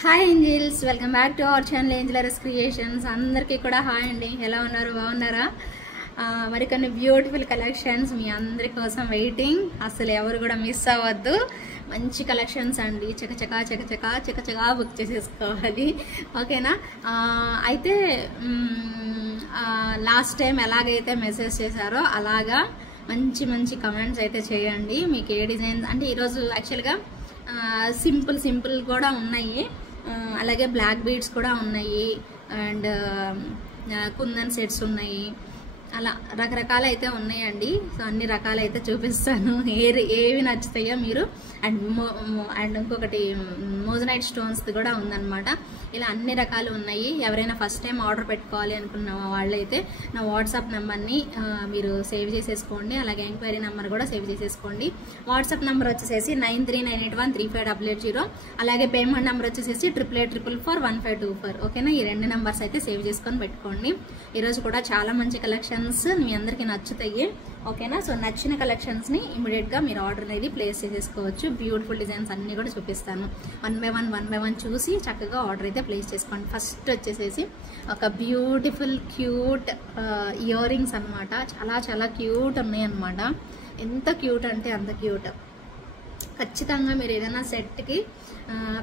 Hi angels, welcome back to our channel ఏంజిలరస్ creations. అందరికీ కూడా హాయ్ అండి. ఎలా ఉన్నారు? బాగున్నారా? మరికొన్ని బ్యూటిఫుల్ కలెక్షన్స్ మీ అందరి కోసం వెయిటింగ్. అసలు ఎవరు కూడా మిస్ అవ్వద్దు. మంచి కలెక్షన్స్ అండి. చకచకా బుక్ చేసేసుకోవాలి. ఓకేనా? అయితే లాస్ట్ టైం ఎలాగైతే మెసేజ్ చేశారో అలాగా మంచి మంచి కమెంట్స్ అయితే చేయండి. మీకు ఏ డిజైన్ అంటే ఈరోజు యాక్చువల్గా సింపుల్ కూడా ఉన్నాయి, అలాగే బ్లాక్ బీడ్స్ కూడా ఉన్నాయి, అండ్ కుందన్ సెట్స్ ఉన్నాయి. అలా రకరకాల అయితే ఉన్నాయండి. సో అన్ని రకాలు అయితే చూపిస్తాను. ఏవి నచ్చుతాయో మీరు. అండ్ ఇంకొకటి మోజనైట్ స్టోన్స్ కూడా ఉందన్నమాట. ఇలా అన్ని రకాలు ఉన్నాయి. ఎవరైనా ఫస్ట్ టైం ఆర్డర్ పెట్టుకోవాలి అనుకున్న వాళ్ళైతే నా వాట్సాప్ నెంబర్ని మీరు సేవ్ చేసేసుకోండి. అలాగే ఎంక్వైరీ నెంబర్ కూడా సేవ్ చేసేసుకోండి. వాట్సాప్ నెంబర్ వచ్చేసి 9398135880. అలాగే పేమెంట్ నెంబర్ వచ్చేసి 8884441524. ఓకేనా? ఈ రెండు నెంబర్స్ అయితే సేవ్ చేసుకొని పెట్టుకోండి. ఈరోజు కూడా చాలా మంచి కలెక్షన్స్ మీ అందరికీ నచ్చుతాయి. ఓకేనా? సో నచ్చిన కలెక్షన్స్ని ఇమీడియట్గా మీరు ఆర్డర్ అనేది ప్లేస్ చేసేసుకోవచ్చు. బ్యూటిఫుల్ డిజైన్స్ అన్నీ కూడా చూపిస్తాను. వన్ బై వన్ చూసి చక్కగా ఆర్డర్ అయితే ప్లేస్ చేసుకోండి. ఫస్ట్ వచ్చేసేసి ఒక బ్యూటిఫుల్ క్యూట్ ఇయర్ రింగ్స్ అనమాట. చాలా క్యూట్ ఉన్నాయి అనమాట. ఎంత క్యూట్ అంటే అంత క్యూట్. ఖచ్చితంగా మీరు ఏదైనా సెట్కి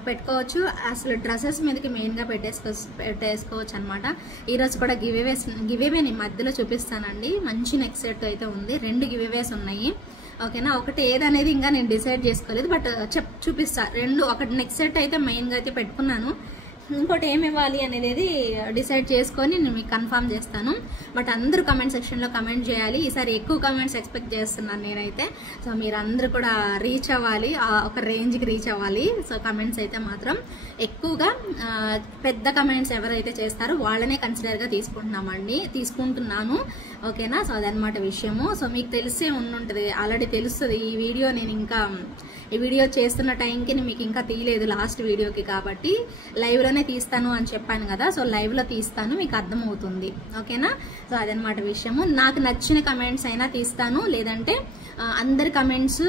పెట్టుకోవచ్చు. అసలు డ్రెస్సెస్ మీదకి మెయిన్గా పెట్టేసుకోవచ్చు అనమాట. ఈరోజు కూడా గివేవే నేను మధ్యలో చూపిస్తానండి. మంచి నెక్ సెట్ అయితే ఉంది. 2 గివేవేస్ ఉన్నాయి. ఓకేనా? ఒకటి ఏదనేది ఇంకా నేను డిసైడ్ చేసుకోలేదు, బట్ చూపిస్తా. ఒకటి నెక్ సెట్ అయితే మెయిన్గా అయితే పెట్టుకున్నాను. ఇంకోటి ఏమి ఇవ్వాలి అనేది డిసైడ్ చేసుకొని నేను మీకు కన్ఫర్మ్ చేస్తాను. బట్ అందరూ కమెంట్ సెక్షన్లో కమెంట్ చేయాలి. ఈసారి ఎక్కువ కమెంట్స్ ఎక్స్పెక్ట్ చేస్తున్నాను నేనైతే. సో మీరు అందరూ కూడా రీచ్ అవ్వాలి, ఒక రేంజ్కి రీచ్ అవ్వాలి. సో కమెంట్స్ అయితే మాత్రం ఎక్కువగా పెద్ద కమెంట్స్ ఎవరైతే చేస్తారో వాళ్ళనే కన్సిడర్గా తీసుకుంటున్నాను. ఓకేనా? సో అదనమాట విషయము. సో మీకు తెలిసే ఉండుంటుంది, ఆల్రెడీ తెలుస్తుంది. ఈ వీడియో చేస్తున్న టైంకి మీకు ఇంకా తీయలేదు లాస్ట్ వీడియోకి, కాబట్టి లైవ్లోనే తీస్తాను అని చెప్పాను కదా. సో లైవ్లో తీస్తాను, మీకు అర్థమవుతుంది. ఓకేనా? సో అదనమాట విషయము. నాకు నచ్చిన కమెంట్స్ అయినా తీస్తాను, లేదంటే అందరి కమెంట్స్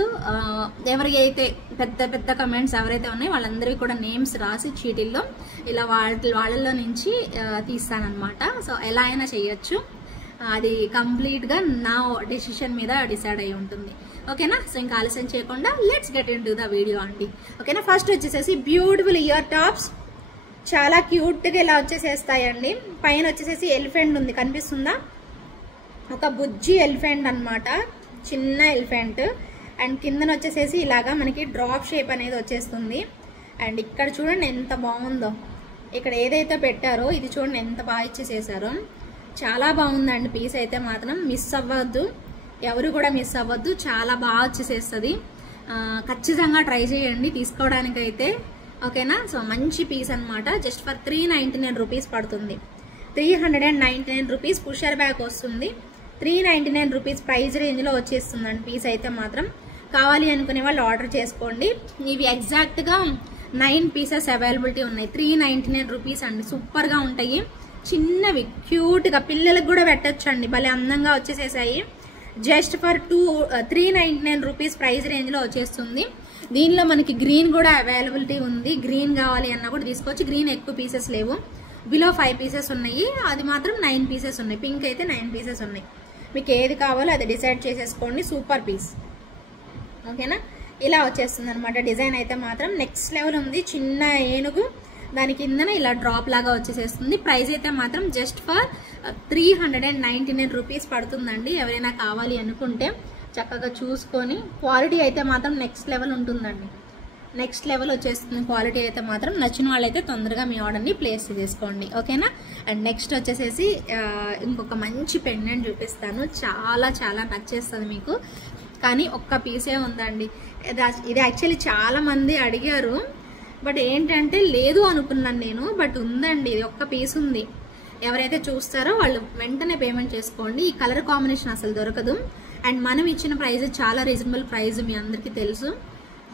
ఎవరైతే పెద్ద కమెంట్స్ ఎవరైతే ఉన్నాయో వాళ్ళందరికీ కూడా నేమ్స్ రాసి చీటీల్లో ఇలా వాళ్ళలో నుంచి తీస్తానన్నమాట. సో ఎలా అయినా చేయొచ్చు. అది కంప్లీట్గా నా డెసిషన్ మీద డిసైడ్ అయి ఉంటుంది. ఓకేనా? సో ఇంకా ఆలస్యం చేయకుండా let's get in to the video అండి. ఓకేనా? ఫస్ట్ వచ్చేసేసి బ్యూటిఫుల్ ఇయర్ టాప్స్. చాలా క్యూట్గా ఇలా వచ్చేసేస్తాయండి. పైన వచ్చేసేసి ఎలిఫెంట్ ఉంది, కనిపిస్తుందా? ఒక బుజ్జి ఎలిఫెంట్ అనమాట, చిన్న ఎలిఫెంట్. అండ్ కిందన వచ్చేసేసి ఇలాగా మనకి డ్రాప్ షేప్ అనేది వచ్చేస్తుంది. అండ్ ఇక్కడ చూడండి ఎంత బాగుందో. ఇక్కడ ఏదైతే పెట్టారో ఇది చూడండి ఎంత బాగా ఇచ్చేసేసారో. చాలా బాగుందండి పీస్ అయితే మాత్రం. మిస్ అవ్వద్దు, ఎవరు కూడా మిస్ అవ్వద్దు. చాలా బాగా వచ్చేసేస్తుంది. ఖచ్చితంగా ట్రై చేయండి తీసుకోవడానికైతే. ఓకేనా? సో మంచి పీస్ అనమాట. జస్ట్ ఫర్ 399 రూపీస్ పడుతుంది. 399 రూపీస్ పుషర్ బ్యాక్ వస్తుంది. 399 రూపీస్ ప్రైస్ రేంజ్లో వచ్చేస్తుందండి పీస్ అయితే మాత్రం. కావాలి అనుకునే వాళ్ళు ఆర్డర్ చేసుకోండి. ఇవి ఎగ్జాక్ట్గా 9 పీసెస్ అవైలబిలిటీ ఉన్నాయి. 399 రూపీస్ అండి. సూపర్గా ఉంటాయి. చిన్నవి క్యూట్గా పిల్లలకు కూడా పెట్టచ్చు అండి. భలే అందంగా వచ్చేసేసాయి. జస్ట్ ఫర్ 399 రూపీస్ ప్రైస్ రేంజ్లో వచ్చేస్తుంది. దీనిలో మనకి గ్రీన్ కూడా అవైలబిలిటీ ఉంది. గ్రీన్ కావాలి అన్నా కూడా తీసుకోవచ్చు. గ్రీన్ ఎక్కువ పీసెస్ లేవు, బిలో 5 పీసెస్ ఉన్నాయి. అది మాత్రం 9 పీసెస్ ఉన్నాయి. పింక్ అయితే 9 పీసెస్ ఉన్నాయి. మీకు ఏది కావాలో అది డిసైడ్ చేసేసుకోండి. Super piece. ఓకేనా? ఇలా వచ్చేస్తుంది అనమాట. డిజైన్ అయితే మాత్రం నెక్స్ట్ లెవెల్ ఉంది. చిన్న ఏనుగు, దాని కిందన ఇలా డ్రాప్ లాగా వచ్చేసేస్తుంది. ప్రైస్ అయితే మాత్రం జస్ట్ ఫర్ 399 రూపీస్ పడుతుందండి. ఎవరైనా కావాలి అనుకుంటే చక్కగా చూసుకొని, క్వాలిటీ అయితే మాత్రం నెక్స్ట్ లెవెల్ ఉంటుందండి. నెక్స్ట్ లెవెల్ వచ్చేస్తుంది క్వాలిటీ అయితే మాత్రం. నచ్చిన వాళ్ళైతే తొందరగా మీ ఆర్డర్ని ప్లేస్ చేసుకోండి. ఓకేనా? అండ్ నెక్స్ట్ వచ్చేసేసి ఇంకొక మంచి పెండెంట్ చూపిస్తాను. చాలా నచ్చేస్తుంది మీకు. కానీ ఒక్క పీసే ఉందండి. ఇది యాక్చువల్లీ చాలా మంది అడిగారు, బట్ ఏంటంటే లేదు అనుకున్నాను నేను. బట్ ఉందండి, ఇది ఒక్క పీస్ ఉంది. ఎవరైతే చూస్తారో వాళ్ళు వెంటనే పేమెంట్ చేసుకోండి. ఈ కలర్ కాంబినేషన్ అసలు దొరకదు. అండ్ మనం ఇచ్చిన ప్రైస్ చాలా రీజనబుల్ ప్రైస్, మీ అందరికీ తెలుసు.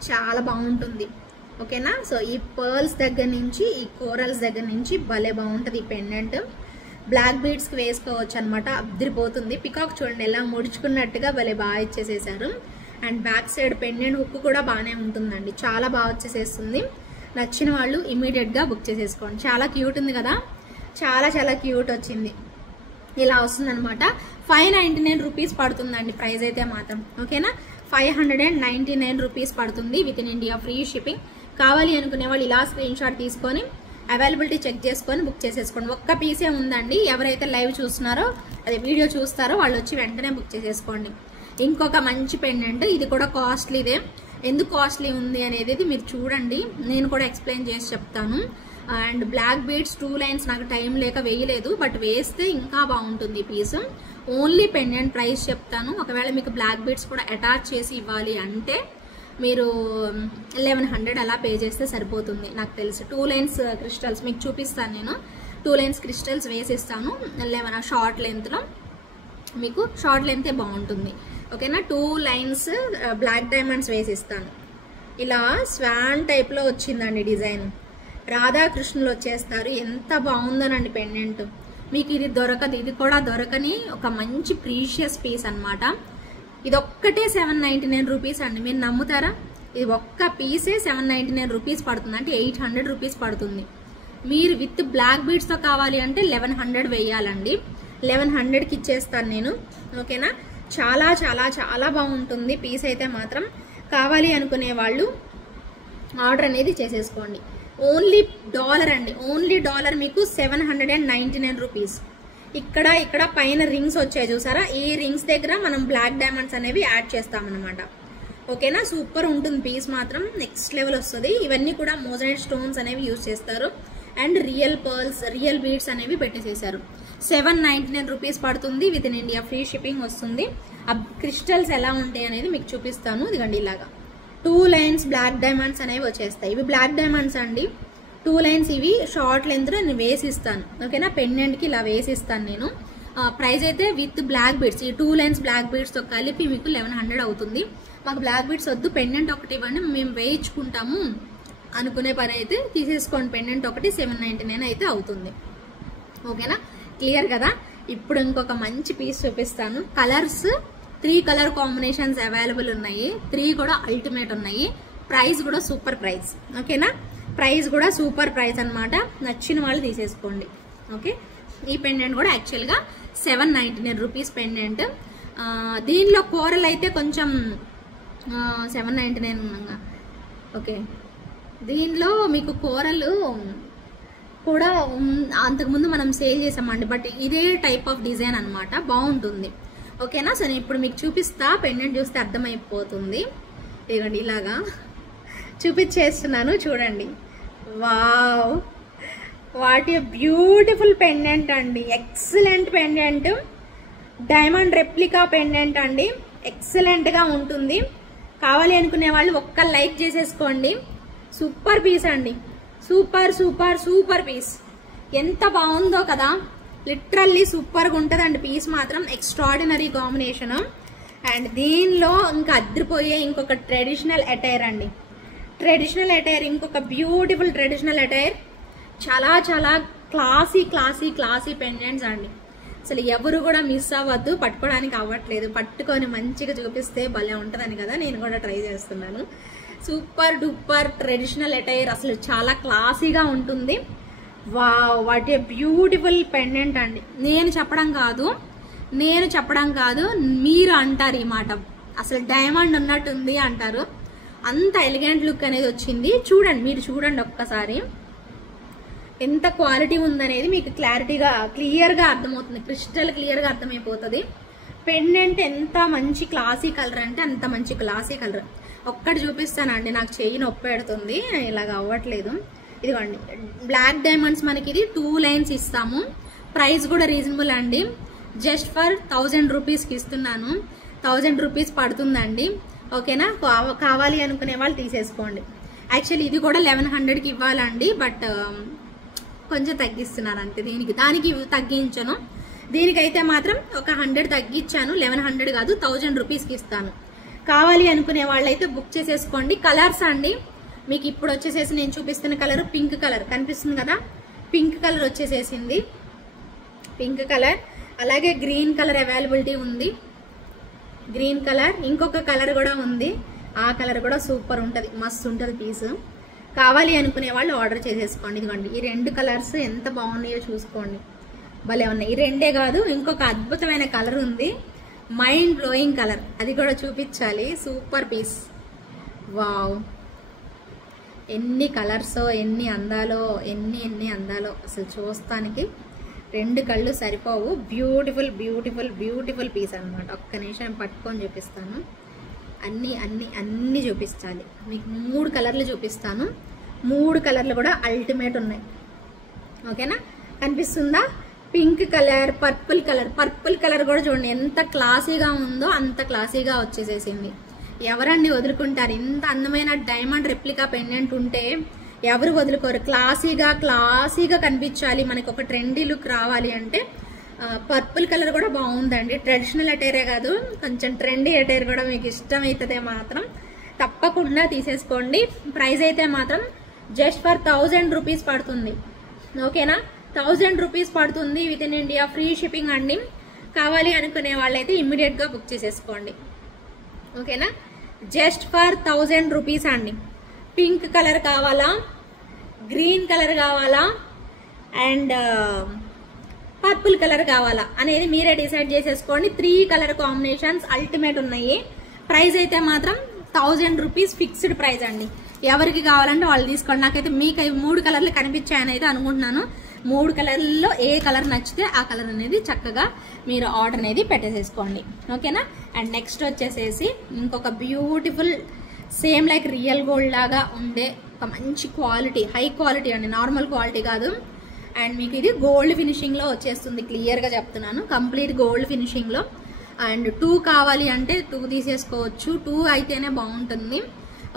చాలా బాగుంటుంది. ఓకేనా? సో ఈ పర్ల్స్ దగ్గర నుంచి, ఈ కోరల్స్ దగ్గర నుంచి భలే బాగుంటుంది ఈ పెండెంట్. బ్లాక్ బీడ్స్కి వేసుకోవచ్చు అనమాట. అద్దరిపోతుంది. పికాక్ చూడండి ఎలా ముడుచుకున్నట్టుగా భలే బాగా ఇచ్చేసేసారు. And back side pendant hook కూడా బాగానే ఉంటుందండి. చాలా బాగా వచ్చేసేస్తుంది. నచ్చిన వాళ్ళు ఇమీడియట్గా బుక్ చేసేసుకోండి. చాలా క్యూట్ ఉంది కదా, చాలా చాలా క్యూట్ వచ్చింది. ఇలా వస్తుందన్నమాట. 599 రూపీస్ పడుతుందండి ప్రైస్ అయితే మాత్రం. ఓకేనా, 599 రూపీస్ పడుతుంది with in India, free shipping. కావాలి అనుకునే వాళ్ళు ఇలా స్క్రీన్ షాట్ తీసుకొని అవైలబిలిటీ చెక్ చేసుకొని బుక్ చేసేసుకోండి. ఒక్క పీసే ఉందండి. ఎవరైతే లైవ్ చూస్తున్నారో అదే వీడియో చూస్తారో వాళ్ళు వచ్చి వెంటనే బుక్ చేసేసుకోండి. ఇంకొక మంచి పెండెంట్, ఇది కూడా కాస్ట్లీదే. ఎందుకు కాస్ట్లీ ఉంది అనేది మీరు చూడండి, నేను కూడా ఎక్స్ప్లెయిన్ చేసి చెప్తాను. అండ్ బ్లాక్ బీడ్స్ 2 లైన్స్ నాకు టైం లేక వేయలేదు, బట్ వేస్తే ఇంకా బాగుంటుంది పీస్. ఓన్లీ పెండెంట్ ప్రైస్ చెప్తాను. ఒకవేళ మీకు బ్లాక్ బీడ్స్ కూడా అటాచ్ చేసి ఇవ్వాలి అంటే మీరు 1100 అలా పే చేస్తే సరిపోతుంది నాకు తెలిసి. 2 లైన్స్ క్రిస్టల్స్ మీకు చూపిస్తాను నేను. 2 లైన్స్ క్రిస్టల్స్ వేసిస్తాను 11 షార్ట్ లెంత్లో. మీకు షార్ట్ లెంతే బాగుంటుంది. ఓకేనా, 2 లైన్స్ బ్లాక్ డైమండ్స్ వేసిస్తాను. ఇలా స్వాన్ టైప్లో వచ్చిందండి డిజైన్. రాధాకృష్ణులు వచ్చేస్తారు. ఎంత బాగుందనండి పెండెంట్. మీకు ఇది దొరకదు, ఇది కూడా దొరకని ఒక మంచి ప్రీషియస్ పీస్ అనమాట. ఇది ఒక్కటే 799 రూపీస్ అండి. మీరు నమ్ముతారా? ఇది ఒక్క పీసే 799 రూపీస్ పడుతుంది, అంటే 800 రూపీస్ పడుతుంది. మీరు విత్ బ్లాక్ బీడ్స్తో కావాలి అంటే 1100 వేయాలండి. 1100కి ఇచ్చేస్తాను నేను. ఓకేనా, చాలా చాలా చాలా బాగుంటుంది పీస్ అయితే మాత్రం. కావాలి అనుకునే వాళ్ళు ఆర్డర్ అనేది చేసేసుకోండి. ఓన్లీ డాలర్ అండి, ఓన్లీ డాలర్ మీకు 799 రూపీస్. ఇక్కడ పైన రింగ్స్ వచ్చాయి చూసారా, ఈ రింగ్స్ దగ్గర మనం బ్లాక్ డైమండ్స్ అనేవి యాడ్ చేస్తామన్నమాట. ఓకేనా, సూపర్ ఉంటుంది పీస్ మాత్రం, నెక్స్ట్ లెవెల్ వస్తుంది. ఇవన్నీ కూడా మోజనైట్ స్టోన్స్ అనేవి యూజ్ చేస్తారు. And real pearls, real beads అనేవి పెట్టేసేసారు. 799 రూపీస్ పడుతుంది with in India, free shipping వస్తుంది. ఆ క్రిస్టల్స్ ఎలా ఉంటాయి అనేది మీకు చూపిస్తాను. ఇదిగండి ఇలాగా 2 లైన్స్ బ్లాక్ డైమండ్స్ అనేవి వచ్చేస్తాయి. ఇవి బ్లాక్ డైమండ్స్ అండి, 2 లైన్స్. ఇవి షార్ట్ లెంత్ నేను వేసిస్తాను. ఓకేనా, పెండెంట్కి ఇలా వేసిస్తాను నేను. ప్రైస్ అయితే విత్ బ్లాక్ బీడ్స్, ఈ 2 లైన్స్ బ్లాక్ బీడ్స్తో కలిపి మీకు 1100 అవుతుంది. మాకు బ్లాక్ బీడ్స్ వద్దు, పెండెంట్ ఒకటి ఇవ్వండి, మేము వేయించుకుంటాము అనుకునే పని అయితే తీసేసుకోండి. పెండెంట్ ఒకటి 799 అయితే అవుతుంది. ఓకేనా, క్లియర్ కదా. ఇప్పుడు ఇంకొక మంచి పీస్ చూపిస్తాను. కలర్స్ 3 కలర్ కాంబినేషన్స్ అవైలబుల్ ఉన్నాయి. 3 కూడా అల్టిమేట్ ఉన్నాయి. ప్రైస్ కూడా సూపర్ ప్రైస్. ఓకేనా, ప్రైస్ కూడా సూపర్ ప్రైస్ అనమాట. నచ్చిన వాళ్ళు తీసేసుకోండి. ఓకే, ఈ పెండెంట్ కూడా యాక్చువల్గా 799 రూపీస్ పెండెంట్. దీనిలో కూరలు అయితే కొంచెం 799 ఉన్నాగా. ఓకే, దీనిలో మీకు కూరలు కూడా అంతకుముందు మనం సేల్ చేసామండి, బట్ ఇదే టైప్ ఆఫ్ డిజైన్ అనమాట, బాగుంటుంది. ఓకేనా, సో నేను ఇప్పుడు మీకు చూపిస్తా, పెండెంట్ చూస్తే అర్థమైపోతుంది. ఇదిగోండి ఇలాగా చూపించేస్తున్నాను చూడండి. Wow, what a beautiful pendant అండి, excellent pendant, diamond replica pendant అండి, ఎక్సలెంట్గా ఉంటుంది. కావాలి అనుకునే వాళ్ళు ఒక్క లైక్ చేసేసుకోండి. సూపర్ పీస్ అండి, సూపర్ సూపర్ సూపర్ పీస్. ఎంత బాగుందో కదా, లిటరల్లీ సూపర్గా ఉంటుందండి పీస్ మాత్రం. Extraordinary combination. అండ్ దీనిలో ఇంకా అద్దరిపోయే ఇంకొక ట్రెడిషనల్ అటైర్ అండి, ట్రెడిషనల్ అటైర్, ఇంకొక బ్యూటిఫుల్ ట్రెడిషనల్ అటైర్. చాలా చాలా క్లాసీ క్లాసీ క్లాసీ పెండెంట్స్ అండి. అసలు ఎవరు కూడా మిస్ అవ్వద్దు. పట్టుకోవడానికి అవ్వట్లేదు, పట్టుకొని మంచిగా చూపిస్తే భలే ఉంటుందని కదా నేను కూడా ట్రై చేస్తున్నాను. సూపర్ డూపర్ ట్రెడిషనల్ అటైర్, అసలు చాలా క్లాసీగా ఉంటుంది. Wow, what a beautiful pendant అండి. నేను చెప్పడం కాదు మీరు అంటారు ఈ మాట, అసలు డైమండ్ ఉన్నట్టుంది అంటారు. అంత ఎలిగెంట్ లుక్ అనేది వచ్చింది. చూడండి, మీరు చూడండి ఒక్కసారి ఎంత క్వాలిటీ ఉందనేది మీకు క్లియర్గా అర్థమవుతుంది. క్రిస్టల్ క్లియర్గా అర్థమైపోతుంది. పెండెంట్ ఎంత మంచి క్లాసీ కలర్ అంటే అంత మంచి క్లాసీ కలర్. ఒక్కటి చూపిస్తానండి, నాకు చెయ్యి నొప్పి పెడుతుంది, ఇలాగ అవ్వట్లేదు. ఇదిగోండి బ్లాక్ డైమండ్స్, మనకి ఇది 2 లైన్స్ ఇస్తాము. ప్రైస్ కూడా రీజనబుల్ అండి, జస్ట్ ఫర్ 1000 రూపీస్కి ఇస్తున్నాను. 1000 రూపీస్ పడుతుందండి. ఓకేనా, కావాలి అనుకునే వాళ్ళు తీసేసుకోండి. యాక్చువల్లీ ఇది కూడా 1100కి ఇవ్వాలండి, బట్ కొంచెం తగ్గిస్తున్నాను అంతే. దానికి తగ్గించను, దీనికైతే మాత్రం ఒక 100 తగ్గించాను. 1100 కాదు, 1000 రూపీస్కి ఇస్తాను. కావాలి అనుకునే వాళ్ళైతే బుక్ చేసేసుకోండి. కలర్స్ అండి, మీకు ఇప్పుడు వచ్చేసేసి నేను చూపిస్తున్న కలర్ పింక్ కలర్ కనిపిస్తుంది కదా, పింక్ కలర్ వచ్చేసేసింది, పింక్ కలర్. అలాగే గ్రీన్ కలర్ అవైలబిలిటీ ఉంది, గ్రీన్ కలర్. ఇంకొక కలర్ కూడా ఉంది, ఆ కలర్ కూడా సూపర్ ఉంటుంది, మస్తు ఉంటుంది పీస్. కావాలి అనుకునే వాళ్ళు ఆర్డర్ చేసేసుకోండి. ఇదిగోండి ఈ 2 కలర్స్ ఎంత బాగున్నాయో చూసుకోండి, భలే ఉన్నాయి. ఈ 2 కాదు, ఇంకొక అద్భుతమైన కలర్ ఉంది, మైండ్ బ్లోయింగ్ కలర్, అది కూడా చూపించాలి. సూపర్ పీస్, వావ్, ఎన్ని కలర్సో, ఎన్ని అందాలో, ఎన్ని అందాలో, అసలు చూస్తానికి 2 కళ్ళు సరిపోవు. బ్యూటిఫుల్ బ్యూటిఫుల్ బ్యూటిఫుల్ పీస్ అనమాట. ఒక్క నిమిషం పట్టుకొని చూపిస్తాను. అన్నీ చూపించాలి మీకు. 3 కలర్లు చూపిస్తాను. 3 కలర్లు కూడా అల్టిమేట్ ఉన్నాయి. ఓకేనా, కనిపిస్తుందా? పింక్ కలర్, పర్పుల్ కలర్ కూడా చూడండి ఎంత క్లాసీగా ఉందో, అంత క్లాసీగా వచ్చేసేసింది. ఎవరండి వదులుకుంటారు? ఇంత అందమైన డైమండ్ రెప్లికా పెండెంట్ ఉంటే ఎవరు వదులుకోరు. క్లాసీగా కనిపించాలి, మనకు ఒక ట్రెండీ లుక్ రావాలి అంటే పర్పుల్ కలర్ కూడా బాగుందండి. ట్రెడిషనల్ అటైరే కాదు, కొంచెం ట్రెండీ అటైర్ కూడా మీకు ఇష్టమైతే మాత్రం తప్పకుండా తీసేసుకోండి. ప్రైస్ అయితే మాత్రం జస్ట్ ఫర్ 1000 రూపీస్ పడుతుంది. ఓకేనా, 1000 రూపీస్ పడుతుంది. With in India free shipping అండి. కావాలి అనుకునే వాళ్ళైతే ఇమ్మీడియట్గా బుక్ చేసేసుకోండి. ఓకేనా, జస్ట్ ఫర్ 1000 రూపీస్ అండి. పింక్ కలర్ కావాలా, గ్రీన్ కలర్ కావాలా అండ్ పర్పుల్ కలర్ కావాలా అనేది మీరే డిసైడ్ చేసేసుకోండి. 3 కలర్ కాంబినేషన్స్ అల్టిమేట్ ఉన్నాయి. ప్రైస్ అయితే మాత్రం 1000 రూపీస్ ఫిక్స్డ్ ప్రైస్ అండి. ఎవరికి కావాలంటే వాళ్ళు తీసుకోండి. నాకైతే మీకు 3 కలర్లు కనిపించాయని అయితే అనుకుంటున్నాను. 3 కలర్లలో ఏ కలర్ నచ్చితే ఆ కలర్ అనేది చక్కగా మీరు ఆర్డర్ అనేది పెట్టేసేసుకోండి. ఓకేనా, అండ్ నెక్స్ట్ వచ్చేసేసి ఇంకొక beautiful same like real gold లాగా ఉండే ఒక మంచి క్వాలిటీ, హై క్వాలిటీ అండి, నార్మల్ క్వాలిటీ కాదు. అండ్ మీకు ఇది గోల్డ్ ఫినిషింగ్లో వచ్చేస్తుంది, క్లియర్గా చెప్తున్నాను, కంప్లీట్ గోల్డ్ ఫినిషింగ్లో. అండ్ 2 కావాలి అంటే 2 తీసేసుకోవచ్చు. 2 అయితేనే బాగుంటుంది.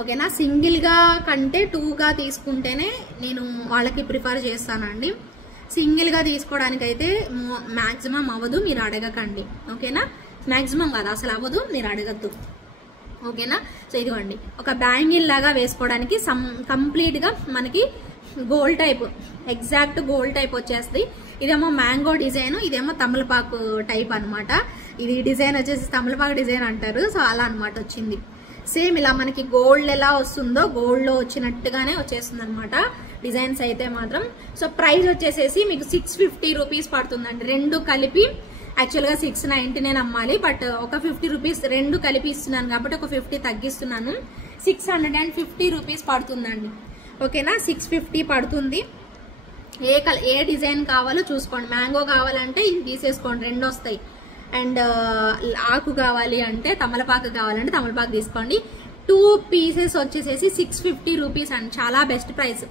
ఓకేనా, సింగిల్గా కంటే 2గా తీసుకుంటేనే నేను వాళ్ళకి ప్రిఫర్ చేస్తానండి. సింగిల్గా తీసుకోవడానికి అయితే మ్యాక్సిమం అవ్వదు, మీరు అడగకండి. ఓకేనా, మ్యాక్సిమం కాదు, అసలు అవ్వదు, మీరు అడగద్దు. ఓకేనా, సో ఇదిగోండి ఒక బ్యాంగిల్ లాగా వేసుకోవడానికి కంప్లీట్గా మనకి gold type, exact gold type వచ్చేస్తుంది. ఇదేమో మ్యాంగో డిజైన్, ఇదేమో తమలపాకు టైప్ అనమాట. ఇది డిజైన్ వచ్చేసి తమలపాకు డిజైన్ అంటారు. సో అలా అనమాట వచ్చింది. సేమ్ ఇలా మనకి గోల్డ్ ఎలా వస్తుందో గోల్డ్లో వచ్చినట్టుగానే వచ్చేస్తుంది అనమాట డిజైన్స్ అయితే మాత్రం. సో ప్రైస్ వచ్చేసేసి మీకు 650 రూపీస్ పడుతుందండి. 2 కలిపి యాక్చువల్గా 699 అమ్మాలి, బట్ ఒక 50 రూపీస్ 2 కలిపి ఇస్తున్నాను కాబట్టి ఒక 50 తగ్గిస్తున్నాను. 650 రూపీస్ పడుతుందండి. ఓకేనా, 650 పడుతుంది. ఏ డిజైన్ కావాలో చూసుకోండి. మ్యాంగో కావాలంటే ఇది తీసేసుకోండి, 2 వస్తాయి. అండ్ ఆకు కావాలి అంటే, తమలపాకు కావాలంటే తమలపాకు తీసుకోండి. 2 పీసెస్ వచ్చేసేసి 650 రూపీస్ అండి, చాలా బెస్ట్ ప్రైస్.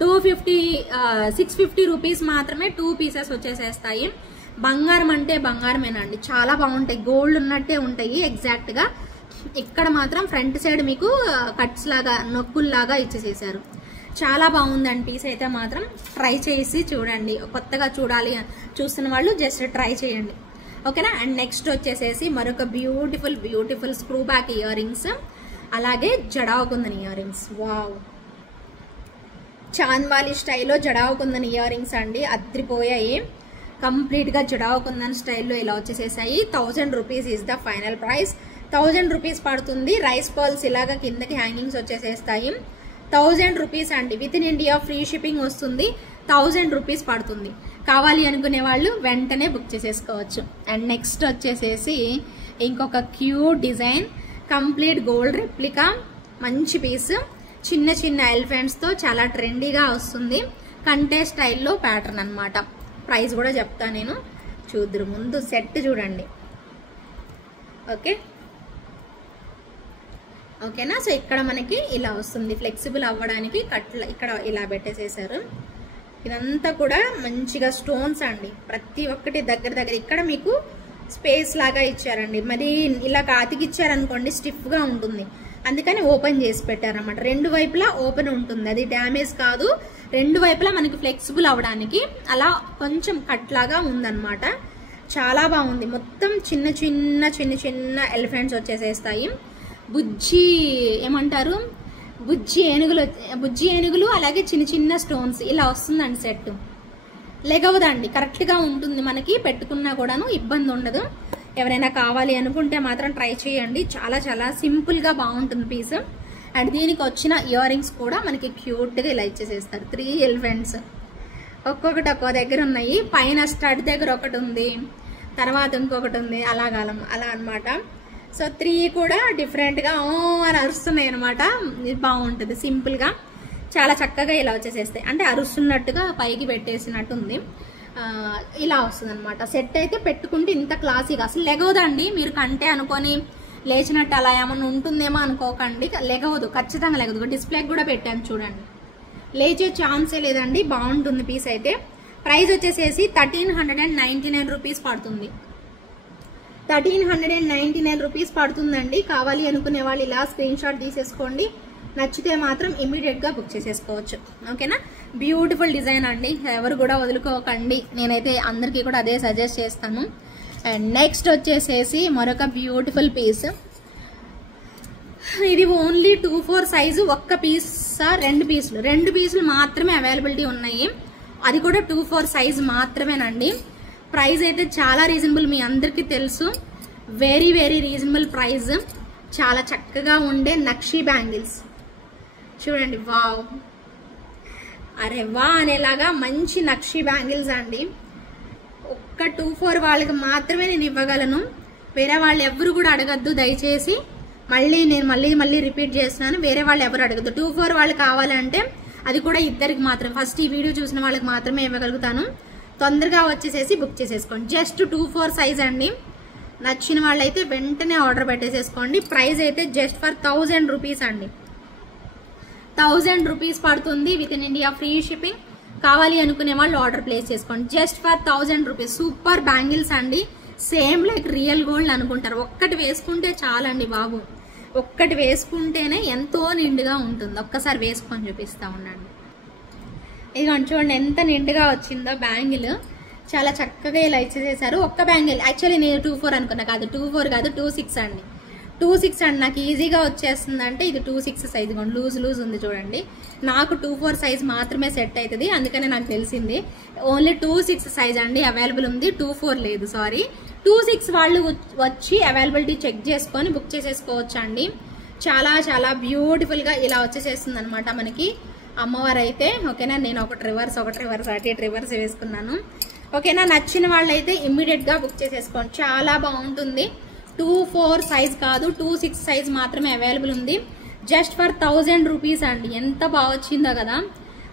650 రూపీస్ మాత్రమే 2 పీసెస్ వచ్చేసేస్తాయి. బంగారం అంటే బంగారమేనండి, చాలా బాగుంటాయి, గోల్డ్ ఉన్నట్టే ఉంటాయి ఎగ్జాక్ట్గా. ఇక్కడ మాత్రం ఫ్రంట్ సైడ్ మీకు కట్స్ లాగా, నొక్కుల్లాగా ఇచ్చేసేసారు. చాలా బాగుందండి పీస్ అయితే మాత్రం. ట్రై చేసి చూడండి, కొత్తగా చూడాలి చూస్తున్న వాళ్ళు జస్ట్ ట్రై చేయండి. ఓకేనా, అండ్ నెక్స్ట్ వచ్చేసేసి మరొక beautiful screw back ear rings, అలాగే జడావుకుందని ఇయర్ రింగ్స్. వావ్, చాంద్వాలి స్టైల్లో జడావుకుందని ఇయర్ రింగ్స్ అండి, అద్రిపోయాయి. కంప్లీట్గా జడావుకుందని స్టైల్లో ఇలా వచ్చేసేసాయి. 1000 rupees is the final price. 1000 rupees పడుతుంది. రైస్ పర్ల్స్ ఇలాగా కిందకి హ్యాంగింగ్స్ వచ్చేసేస్తాయి. 1000 రూపీస్ అండి. With in India free shipping వస్తుంది. 1000 రూపీస్ పడుతుంది. కావాలి అనుకునే వాళ్ళు వెంటనే బుక్ చేసేసుకోవచ్చు. అండ్ నెక్స్ట్ వచ్చేసేసి ఇంకొక cute design, complete gold replica, మంచి పీస్, చిన్న ఎలిఫెంట్స్తో చాలా ట్రెండీగా వస్తుంది. కంటే స్టైల్లో ప్యాటర్న్ అనమాట. ప్రైస్ కూడా చెప్తా నేను, చూద్దరు. ముందు సెట్ చూడండి. ఓకేనా, సో ఇక్కడ మనకి ఇలా వస్తుంది. ఫ్లెక్సిబుల్ అవ్వడానికి కట్ల ఇక్కడ ఇలా పెట్టేసేసారు. ఇదంతా కూడా మంచిగా స్టోన్స్ అండి, ప్రతి ఒక్కటి దగ్గర ఇక్కడ మీకు స్పేస్ లాగా ఇచ్చారండి. మరి ఇలా అతికిచ్చారనుకోండి స్టిఫ్గా ఉంటుంది, అందుకని ఓపెన్ చేసి పెట్టారన్నమాట. 2 వైపులా ఓపెన్ ఉంటుంది, అది డ్యామేజ్ కాదు. 2 వైపులా మనకి ఫ్లెక్సిబుల్ అవ్వడానికి అలా కొంచెం కట్ లాగా ఉందన్నమాట. చాలా బాగుంది. మొత్తం చిన్న ఎలిఫెంట్స్ వచ్చేసేస్తాయి. బుజ్జి ఏమంటారు, బుజ్జి ఏనుగులు అలాగే చిన్న స్టోన్స్ ఇలా వస్తుందండి సెట్. లెగవదండి, కరెక్ట్గా ఉంటుంది, మనకి పెట్టుకున్నా కూడాను ఇబ్బంది ఉండదు. ఎవరైనా కావాలి అనుకుంటే మాత్రం ట్రై చేయండి. చాలా సింపుల్గా బాగుంటుంది పీస్. అండ్ దీనికి వచ్చిన ఇయర్ రింగ్స్ కూడా మనకి క్యూట్గా ఇలా ఇచ్చేసేస్తారు. 3 ఎలిఫెంట్స్ ఒక్కొక్కటి ఒక్కో దగ్గర ఉన్నాయి. పైన స్టడ్ దగ్గర ఒకటి ఉంది, తర్వాత ఇంకొకటి ఉంది, అలా అనమాట. సో 3 కూడా డిఫరెంట్గా అని అరుస్తున్నాయి అనమాట. ఇది బాగుంటుంది, సింపుల్గా చాలా చక్కగా ఇలా వచ్చేసేస్తాయి. అంటే అరుస్తున్నట్టుగా పైకి పెట్టేసినట్టు ఉంది, ఇలా వస్తుంది అనమాట. సెట్ అయితే పెట్టుకుంటే ఇంత క్లాసీగా అసలు లెగవదండి. మీరు కంటే అనుకొని లేచినట్టు అలా ఏమన్నా ఉంటుందేమో అనుకోకండి, లెగవదు, ఖచ్చితంగా లెగదు. డిస్ప్లేకి కూడా పెట్టాను చూడండి, లేచే ఛాన్సే లేదండి. బాగుంటుంది పీస్ అయితే. ప్రైస్ వచ్చేసేసి 1399 రూపీస్ పడుతుంది. 1399 రూపీస్ పడుతుందండి. కావాలి అనుకునే వాళ్ళు ఇలా స్క్రీన్ షాట్ తీసేసుకోండి. నచ్చితే మాత్రం ఇమీడియట్గా బుక్ చేసేసుకోవచ్చు. ఓకేనా? బ్యూటిఫుల్ డిజైన్ అండి, ఎవరు కూడా వదులుకోకండి. నేనైతే అందరికీ కూడా అదే సజెస్ట్ చేస్తాను. అండ్ నెక్స్ట్ వచ్చేసేసి మరొక బ్యూటిఫుల్ పీస్. ఇది ఓన్లీ 2-4 సైజు, ఒక్క పీసా 2 పీసులు మాత్రమే అవైలబిలిటీ ఉన్నాయి. అది కూడా 2-4 సైజు మాత్రమేనండి. ప్రైస్ అయితే చాలా రీజనబుల్, మీ అందరికీ తెలుసు. Very very reasonable price. చాలా చక్కగా ఉండే నక్షీ బ్యాంగిల్స్ చూడండి. వావ్, అరే వా అనేలాగా మంచి నక్షీ బ్యాంగిల్స్ అండి. ఒక్క 2-4 వాళ్ళకి మాత్రమే నేను ఇవ్వగలను. వేరే వాళ్ళు ఎవరు కూడా అడగద్దు దయచేసి. నేను మళ్ళీ రిపీట్ చేస్తున్నాను, వేరే వాళ్ళు ఎవరు అడగద్దు. 2-4 వాళ్ళు కావాలంటే అది కూడా ఇద్దరికి మాత్రం, ఫస్ట్ ఈ వీడియో చూసిన వాళ్ళకి మాత్రమే ఇవ్వగలుగుతాను. తొందరగా వచ్చేసేసి బుక్ చేసేసుకోండి. జస్ట్ 2-4 సైజ్ అండి. నచ్చిన వాళ్ళైతే వెంటనే ఆర్డర్ పెట్టేసేసుకోండి. ప్రైస్ అయితే జస్ట్ ఫర్ 1000 రూపీస్ అండి. 1000 రూపీస్ పడుతుంది, with in India free shipping. కావాలి అనుకునే వాళ్ళు ఆర్డర్ ప్లేస్ చేసుకోండి. Just for 1000 rupees. Super bangles అండి, సేమ్ లైక్ రియల్ గోల్డ్ అనుకుంటారు. ఒక్కటి వేసుకుంటే చాలండి బాబు, ఒక్కటి వేసుకుంటేనే ఎంతో నిండుగా ఉంటుంది. ఒక్కసారి వేసుకొని చూపిస్తా ఉండండి. ఇదిగోండి చూడండి ఎంత నిండుగా వచ్చిందో బ్యాంగిల్. చాలా చక్కగా ఇలా ఇచ్చేసేసారు. ఒక్క బ్యాంగిల్ యాక్చువల్లీ నేను 2-4 అనుకున్నా, కాదు 2-4 కాదు 2-6 అండి. 2-6 అండి, నాకు ఈజీగా వచ్చేస్తుంది. అంటే ఇది 2-6 సైజ్, లూజ్ ఉంది చూడండి. నాకు 2-4 సైజ్ మాత్రమే సెట్ అవుతుంది, అందుకనే నాకు తెలిసింది. ఓన్లీ 2-6 సైజ్ అండి అవైలబుల్ ఉంది, 2-4 లేదు, సారీ. 2-6 వాళ్ళు వచ్చి అవైలబిలిటీ చెక్ చేసుకొని బుక్ చేసేసుకోవచ్చు అండి. చాలా చాలా బ్యూటిఫుల్గా ఇలా వచ్చేసేస్తుంది అనమాట మనకి అమ్మవారు అయితే. ఓకేనా? నేను ఒకటి రివర్స్ అటు రివర్స్ వేసుకున్నాను. ఓకేనా? నచ్చిన వాళ్ళైతే ఇమ్మీడియట్గా బుక్ చేసేసుకోండి, చాలా బాగుంటుంది. 2-4 సైజ్ కాదు, 2-6 సైజ్ మాత్రమే అవైలబుల్ ఉంది. జస్ట్ ఫర్ 1000 రూపీస్ అండి. ఎంత బాగా వచ్చిందో కదా.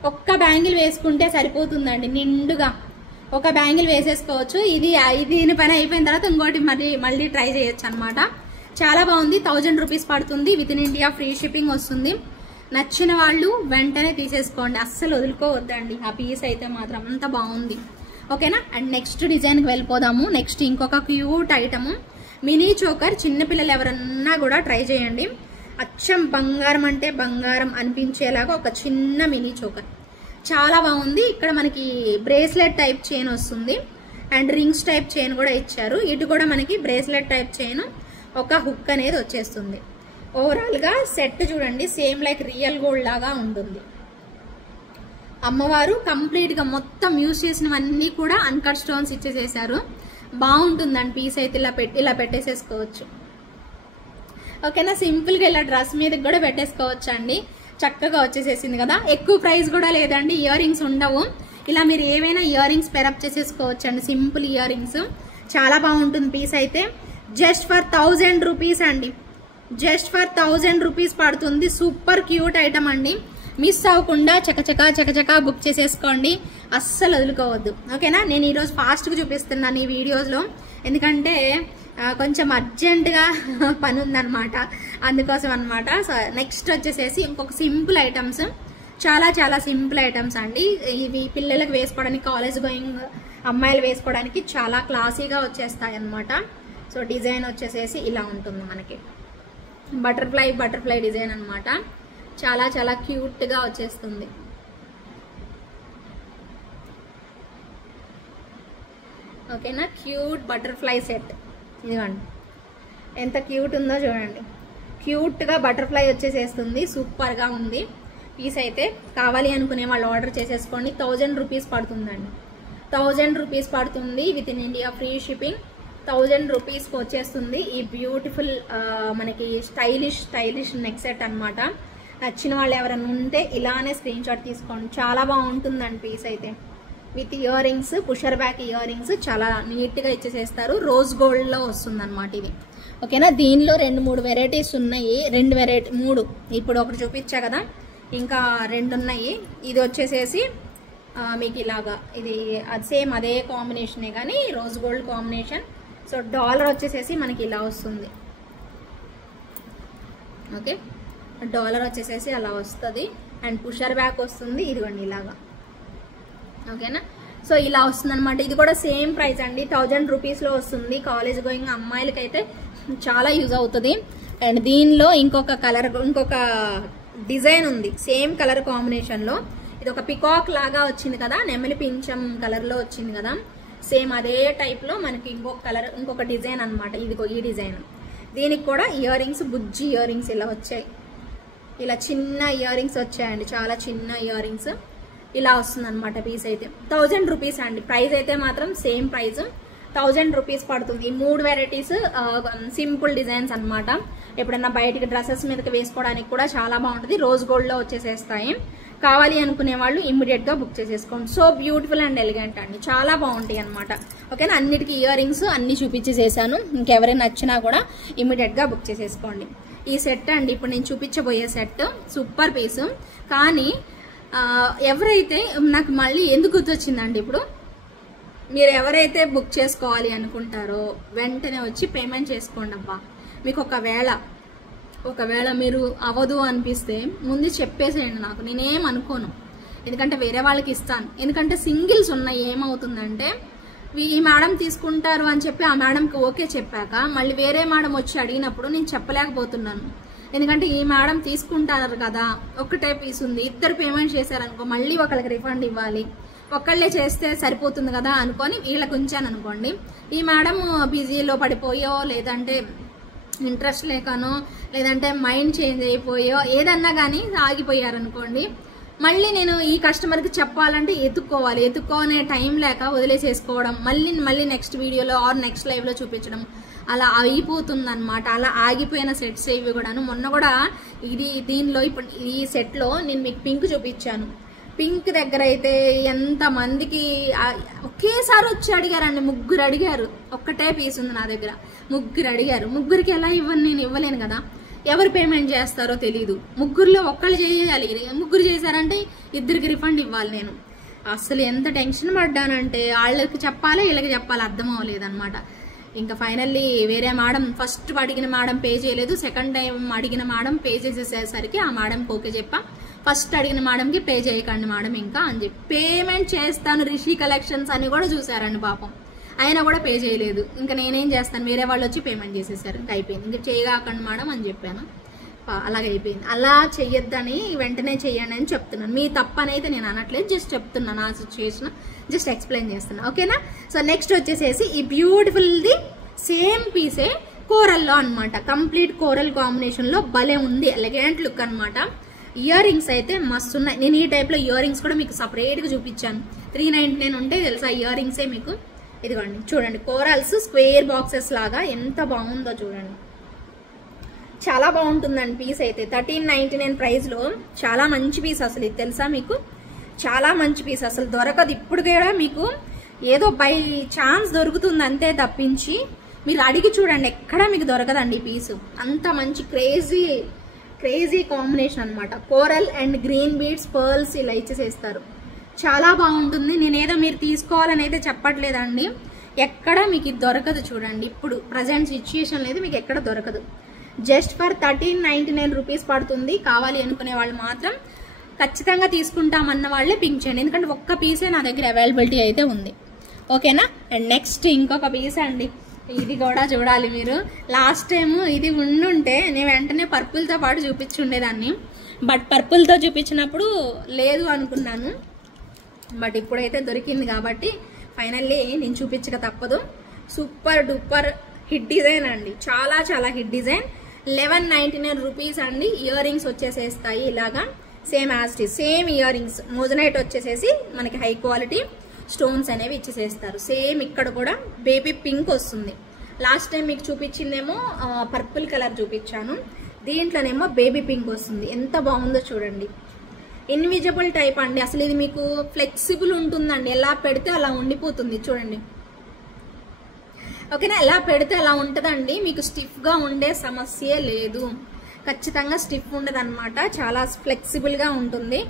ఒక్క బ్యాంగిల్ వేసుకుంటే సరిపోతుందండి నిండుగా. ఒక బ్యాంగిల్ వేసేసుకోవచ్చు. దీని పని అయిపోయిన తర్వాత ఇంకోటి మళ్ళీ ట్రై చేయొచ్చు అనమాట. చాలా బాగుంది. 1000 రూపీస్ పడుతుంది, with in India free shipping వస్తుంది. నచ్చిన వాళ్ళు వెంటనే తీసేసుకోండి, అస్సలు వదులుకోవద్దండి. ఆ పీస్ అయితే మాత్రం అంత బాగుంది. ఓకేనా? అండ్ నెక్స్ట్ డిజైన్కి వెళ్ళిపోదాము. నెక్స్ట్ ఇంకొక క్యూట్ ఐటమ్, మినీ చోకర్. చిన్నపిల్లలు ఎవరన్నా కూడా ట్రై చేయండి. అచ్చం బంగారం అంటే బంగారం అనిపించేలాగా ఒక చిన్న మినీ చోకర్, చాలా బాగుంది. ఇక్కడ మనకి బ్రేస్లెట్ టైప్ చైన్ వస్తుంది అండ్ రింగ్స్ టైప్ చైన్ కూడా ఇచ్చారు. ఇటు కూడా మనకి బ్రేస్లెట్ టైప్ చైన్, ఒక హుక్ అనేది వచ్చేస్తుంది. ఓవరాల్గా సెట్ చూడండి, సేమ్ లైక్ రియల్ గోల్డ్ లాగా ఉంటుంది. అమ్మవారు కంప్లీట్గా మొత్తం యూజ్ చేసినవన్నీ కూడా అన్కట్ స్టోన్స్ ఇచ్చేసేసారు. బాగుంటుందండి పీస్ అయితే. ఇలా పెట్టేసేసుకోవచ్చు. ఓకేనా? సింపుల్గా ఇలా డ్రెస్ మీదకి కూడా పెట్టేసుకోవచ్చు అండి. చక్కగా వచ్చేసేసింది కదా. ఎక్కువ ప్రైస్ కూడా లేదండి, ఇయర్ రింగ్స్ ఉండవు. ఇలా మీరు ఏవైనా ఇయర్ రింగ్స్ పెరప్ చేసేసుకోవచ్చు అండి, సింపుల్ ఇయర్ రింగ్స్. చాలా బాగుంటుంది పీస్ అయితే. జస్ట్ ఫర్ 1000 రూపీస్ అండి. జస్ట్ ఫర్ 1000 రూపీస్ పడుతుంది. సూపర్ క్యూట్ ఐటమ్ అండి. మిస్ అవ్వకుండా చకచకా బుక్ చేసేసుకోండి, అస్సలు వదులుకోవద్దు. ఓకేనా? నేను ఈరోజు ఫాస్ట్గా చూపిస్తున్నాను ఈ వీడియోస్లో, ఎందుకంటే కొంచెం అర్జెంటుగా పని ఉందన్నమాట, అందుకోసం అనమాట. సో నెక్స్ట్ వచ్చేసేసి ఇంకొక సింపుల్ ఐటమ్స్, చాలా చాలా సింపుల్ ఐటమ్స్ అండి. ఇవి పిల్లలకు వేసుకోవడానికి, కాలేజ్ గోయింగ్ అమ్మాయిలు వేసుకోవడానికి చాలా క్లాసీగా వచ్చేస్తాయి అన్నమాట. సో డిజైన్ వచ్చేసేసి ఇలా ఉంటుంది మనకి, బటర్ఫ్లై డిజైన్ అనమాట. చాలా చాలా క్యూట్గా వచ్చేస్తుంది. ఓకేనా? క్యూట్ బటర్ఫ్లై సెట్ ఇదిగోండి, ఎంత క్యూట్ ఉందో చూడండి. క్యూట్గా బటర్ఫ్లై వచ్చేసేస్తుంది, సూపర్గా ఉంది పీస్ అయితే. కావాలి అనుకునే వాళ్ళు ఆర్డర్ చేసేసుకోండి. 1000 రూపీస్ పడుతుందండి. 1000 రూపీస్ పడుతుంది, with in India free shipping. 1000 రూపీస్కి వచ్చేస్తుంది ఈ బ్యూటిఫుల్ మనకి స్టైలిష్ నెక్ సెట్ అనమాట. నచ్చిన వాళ్ళు ఎవరైనా ఉంటే ఇలానే స్క్రీన్ షాట్ తీసుకోండి. చాలా బాగుంటుందండి పీస్ అయితే. With ear rings, pusher back ear rings చాలా నీట్గా ఇచ్చేసేస్తారు. రోజ్ గోల్డ్లో వస్తుంది అనమాట ఇది. ఓకేనా, దీనిలో 2-3 వెరైటీస్ ఉన్నాయి. 3 ఇప్పుడు ఒకటి చూపించా కదా, ఇంకా 2 ఉన్నాయి. ఇది వచ్చేసేసి మీకు ఇలాగా ఇది సేమ్ అదే కాంబినేషనే కానీ rose gold combination. So dollar వచ్చేసేసి మనకి ఇలా వస్తుంది. ఓకే, డాలర్ వచ్చేసేసి అలా వస్తుంది. అండ్ పుషర్ బ్యాక్ వస్తుంది ఇదిగోండి ఇలాగా. ఓకేనా, సో ఇలా వస్తుంది అనమాట. ఇది కూడా సేమ్ ప్రైస్ అండి, 1000 రూపీస్లో వస్తుంది. కాలేజ్ గోయింగ్ అమ్మాయిలకి అయితే చాలా యూజ్ అవుతుంది. అండ్ దీనిలో ఇంకొక డిజైన్ ఉంది సేమ్ కలర్ కాంబినేషన్లో. ఇది ఒక పికాక్ లాగా వచ్చింది కదా, నెమలి పింఛం కలర్లో వచ్చింది కదా, సేమ్ అదే టైప్లో మనకి ఇంకొక డిజైన్ అనమాట. ఇదిగో ఈ డిజైన్. దీనికి కూడా ఇయర్ రింగ్స్, బుజ్జి ఇయర్ రింగ్స్ ఇలా వచ్చాయి. ఇలా చిన్న ఇయర్ రింగ్స్ వచ్చాయండి, చాలా చిన్న ఇయర్ రింగ్స్ ఇలా వస్తుంది అనమాట. పీస్ అయితే 1000 రూపీస్ అండి. ప్రైస్ అయితే మాత్రం సేమ్ ప్రైస్ 1000 రూపీస్ పడుతుంది. 3 వెరైటీస్ సింపుల్ డిజైన్స్ అనమాట. ఎప్పుడన్నా బయటికి డ్రెస్సెస్ మీదకి వేసుకోవడానికి కూడా చాలా బాగుంటుంది. రోజ్ గోల్డ్లో వచ్చేసేస్తాయి. కావాలి అనుకునే వాళ్ళు ఇమ్మీడియట్గా బుక్ చేసేసుకోండి. సో బ్యూటిఫుల్ అండ్ ఎలిగెంట్ అండి, చాలా బాగుంటాయి అనమాట. ఓకేనా, అన్నిటికీ ఇయర్ రింగ్స్ అన్ని చూపించేసేసాను. ఇంకెవరైనా నచ్చినా కూడా ఇమ్మీడియట్గా బుక్ చేసేసుకోండి. ఈ సెట్ అండి ఇప్పుడు నేను చూపించబోయే సెట్ సూపర్ పీస్. కానీ ఎవరైతే నాకు మళ్ళీ ఎందుకు గుర్తొచ్చిందండి, ఇప్పుడు మీరు ఎవరైతే బుక్ చేసుకోవాలి అనుకుంటారో వెంటనే వచ్చి పేమెంట్ చేసుకోండి అబ్బా. మీకు ఒకవేళ మీరు అవ్వదు అనిపిస్తే ముందు చెప్పేసేయండి నాకు, నేనేం అనుకోను. ఎందుకంటే వేరే వాళ్ళకి ఇస్తాను. ఎందుకంటే సింగిల్స్ ఉన్నాయి. ఏమవుతుందంటే ఈ మేడం తీసుకుంటారు అని చెప్పి ఆ మేడంకి ఓకే చెప్పాక మళ్ళీ వేరే మేడం వచ్చి అడిగినప్పుడు నేను చెప్పలేకపోతున్నాను. ఎందుకంటే ఈ మేడం తీసుకుంటారు కదా, ఒక్కటే పీస్ ఉంది, ఇద్దరు పేమెంట్ చేశారనుకో మళ్ళీ ఒకళ్ళకి రిఫండ్ ఇవ్వాలి, ఒక్కళ్ళే చేస్తే సరిపోతుంది కదా అనుకొని వీళ్ళకి ఉంచాను అనుకోండి. ఈ మేడం బిజీలో పడిపోయో, లేదంటే ఇంట్రెస్ట్ లేకనో, లేదంటే మైండ్ చేంజ్ అయిపోయో, ఏదన్నా కానీ ఆగిపోయారనుకోండి, మళ్ళీ నేను ఈ కస్టమర్కి చెప్పాలంటే ఎత్తుక్కోనే టైం లేక వదిలేసేసుకోవడం, మళ్ళీ నెక్స్ట్ వీడియోలో ఆర్ నెక్స్ట్ లైవ్లో చూపించడం అలా అయిపోతుంది అనమాట. అలా ఆగిపోయిన సెట్స్ ఇవి కూడాను. మొన్న కూడా దీనిలో ఇప్పుడు ఈ సెట్లో నేను మీకు పింక్ చూపించాను. పింక్ దగ్గర అయితే ఎంతమందికి ఒకేసారి వచ్చి అడిగారండి. 3 అడిగారు. ఒక్కటే పీస్ ఉంది నా దగ్గర, 3 అడిగారు. 3కి ఎలా నేను ఇవ్వలేను కదా. ఎవరు పేమెంట్ చేస్తారో తెలీదు. 3లో ఒక్కళ్ళు చేయాలి. 3 చేశారంటే 2కి రిఫండ్ ఇవ్వాలి. నేను అసలు ఎంత టెన్షన్ పడ్డానంటే వాళ్ళకి చెప్పాలి, వీళ్ళకి చెప్పాలి, అర్థం అవ్వలేదన్నమాట. ఇంకా ఫైనల్లీ వేరే మేడం, ఫస్ట్ అడిగిన మేడం పే చేయలేదు, సెకండ్ టైం అడిగిన మేడం పే చేసేసరికి ఆ మేడంకి ఓకే చెప్పా. ఫస్ట్ అడిగిన మేడంకి పే చేయకండి మేడం ఇంకా అని చెప్పి పేమెంట్ చేస్తాను. రిషి కలెక్షన్స్ అని కూడా చూసారండి పాపం, అయినా కూడా పే చేయలేదు. ఇంకా నేనేం చేస్తాను, వేరే వాళ్ళు వచ్చి పేమెంట్ చేసేసారు. ఇంకా అయిపోయింది. ఇంకా చేయగాకండి మేడం అని చెప్పాను. అలాగైపోయింది. అలా చెయ్యొద్దని వెంటనే చెయ్యండి అని చెప్తున్నాను. మీ తప్పనైతే నేను అనట్లేదు, జస్ట్ చెప్తున్నాను. ఆ సిచ్యువేషన్ జస్ట్ ఎక్స్ప్లెయిన్ చేస్తున్నా. ఓకేనా, సో నెక్స్ట్ వచ్చేసేసి ఈ బ్యూటిఫుల్ది సేమ్ పీసే కోరల్లో అనమాట. కంప్లీట్ కోరల్ కాంబినేషన్లో భలే ఉంది, ఎలిగెంట్ లుక్ అనమాట. ఇయర్ రింగ్స్ అయితే మస్తు ఉన్నాయి. నేను ఈ టైప్లో ఇయర్ రింగ్స్ కూడా మీకు సపరేట్గా చూపించాను. 399 ఉంటే తెలుసా ఇయర్ రింగ్సే మీకు. ఇదిగోండి చూడండి, కోరల్స్ స్క్వేర్ బాక్సెస్ లాగా ఎంత బాగుందో చూడండి. చాలా బాగుంటుందండి పీస్ అయితే. 1399 ప్రైస్లో చాలా మంచి పీస్ అసలు. ఇది తెలుసా మీకు, చాలా మంచి పీస్ అసలు దొరకదు ఇప్పుడు కూడా. మీకు ఏదో బై ఛాన్స్ దొరుకుతుంది అంతే తప్పించి మీరు అడిగి చూడండి, ఎక్కడా మీకు దొరకదండి ఈ పీసు. అంత మంచి క్రేజీ కాంబినేషన్ అనమాట. Coral and green beads, pearls ఇలా ఇచ్చేసేస్తారు. చాలా బాగుంటుంది. నేనేదో మీరు తీసుకోవాలని అయితే చెప్పట్లేదండి, ఎక్కడ మీకు ఇది దొరకదు. చూడండి ఇప్పుడు ప్రజెంట్ సిచ్యుయేషన్ లేదు, మీకు ఎక్కడ దొరకదు. జస్ట్ ఫర్ 1399 రూపీస్ పడుతుంది. కావాలి అనుకునే వాళ్ళు మాత్రం ఖచ్చితంగా తీసుకుంటామన్న వాళ్ళే పింక్ చేయండి, ఎందుకంటే ఒక్క పీసే నా దగ్గర అవైలబిలిటీ అయితే ఉంది. ఓకేనా, అండ్ నెక్స్ట్ ఇంకొక పీస్ అండి. ఇది కూడా చూడాలి మీరు. లాస్ట్ టైం ఇది ఉండుంటే నేను వెంటనే పర్పుల్తో పాటు చూపించుండేదాన్ని, బట్ పర్పుల్తో చూపించినప్పుడు లేదు అనుకున్నాను. బట్ ఇప్పుడైతే దొరికింది కాబట్టి ఫైనల్లీ నేను చూపించక తప్పదు. సూపర్ డూపర్ హిట్ డిజైన్ అండి, చాలా హిట్ డిజైన్. 1199 రూపీస్ అండి. ఇయర్ రింగ్స్ వచ్చేసేస్తాయి ఇలాగా same as it, same ear rings. Moissanite వచ్చేసేసి మనకి హై క్వాలిటీ స్టోన్స్ అనేవి ఇచ్చేసేస్తారు. సేమ్ ఇక్కడ కూడా బేబీ పింక్ వస్తుంది. లాస్ట్ టైం మీకు చూపించిందేమో పర్పుల్ కలర్ చూపించాను, దీంట్లోనేమో బేబీ పింక్ వస్తుంది. ఎంత బాగుందో చూడండి. ఇన్విజిబుల్ టైప్ అండి. అసలు ఇది మీకు ఫ్లెక్సిబుల్ ఉంటుందండి, ఎలా పెడితే అలా ఉండిపోతుంది చూడండి. ఓకేనా, ఎలా పెడితే అలా ఉంటుందండి. మీకు స్టిఫ్గా ఉండే సమస్యే లేదు, ఖచ్చితంగా స్టిఫ్ ఉండదు అనమాట. చాలా ఫ్లెక్సిబుల్గా ఉంటుంది.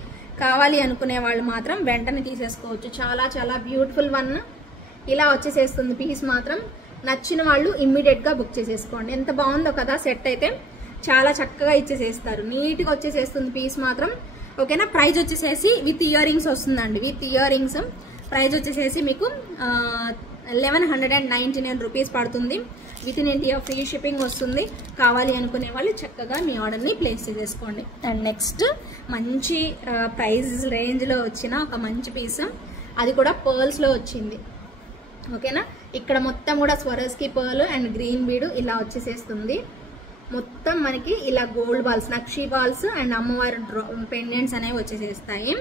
కావాలి అనుకునే వాళ్ళు మాత్రం వెంటనే తీసేసుకోవచ్చు. చాలా చాలా బ్యూటిఫుల్ వన్ ఇలా వచ్చేసేస్తుంది పీస్ మాత్రం. నచ్చిన వాళ్ళు ఇమ్మీడియట్గా బుక్ చేసేసుకోండి. ఎంత బాగుందో కదా సెట్ అయితే, చాలా చక్కగా ఇచ్చేసేస్తారు, నీట్గా వచ్చేసేస్తుంది పీస్ మాత్రం. ఓకేనా, ప్రైస్ వచ్చేసేసి విత్ ఇయర్ రింగ్స్ వస్తుందండి. విత్ ఇయర్ రింగ్స్ ప్రైస్ వచ్చేసేసి మీకు 1199 రూపీస్ పడుతుంది. With in India free shipping వస్తుంది. కావాలి అనుకునే వాళ్ళు చక్కగా మీ ఆర్డర్ని ప్లేస్ చేసేసుకోండి. అండ్ నెక్స్ట్ మంచి ప్రైస్ రేంజ్లో వచ్చిన ఒక మంచి పీస్, అది కూడా పర్ల్స్లో వచ్చింది. ఓకేనా, ఇక్కడ మొత్తం కూడా స్వరస్కి పర్ల్ అండ్ గ్రీన్ బీడు ఇలా వచ్చేసేస్తుంది. మొత్తం మనకి ఇలా gold balls, nakshi balls and అమ్మవారి పెండెంట్స్ అనేవి వచ్చేసేస్తాయి.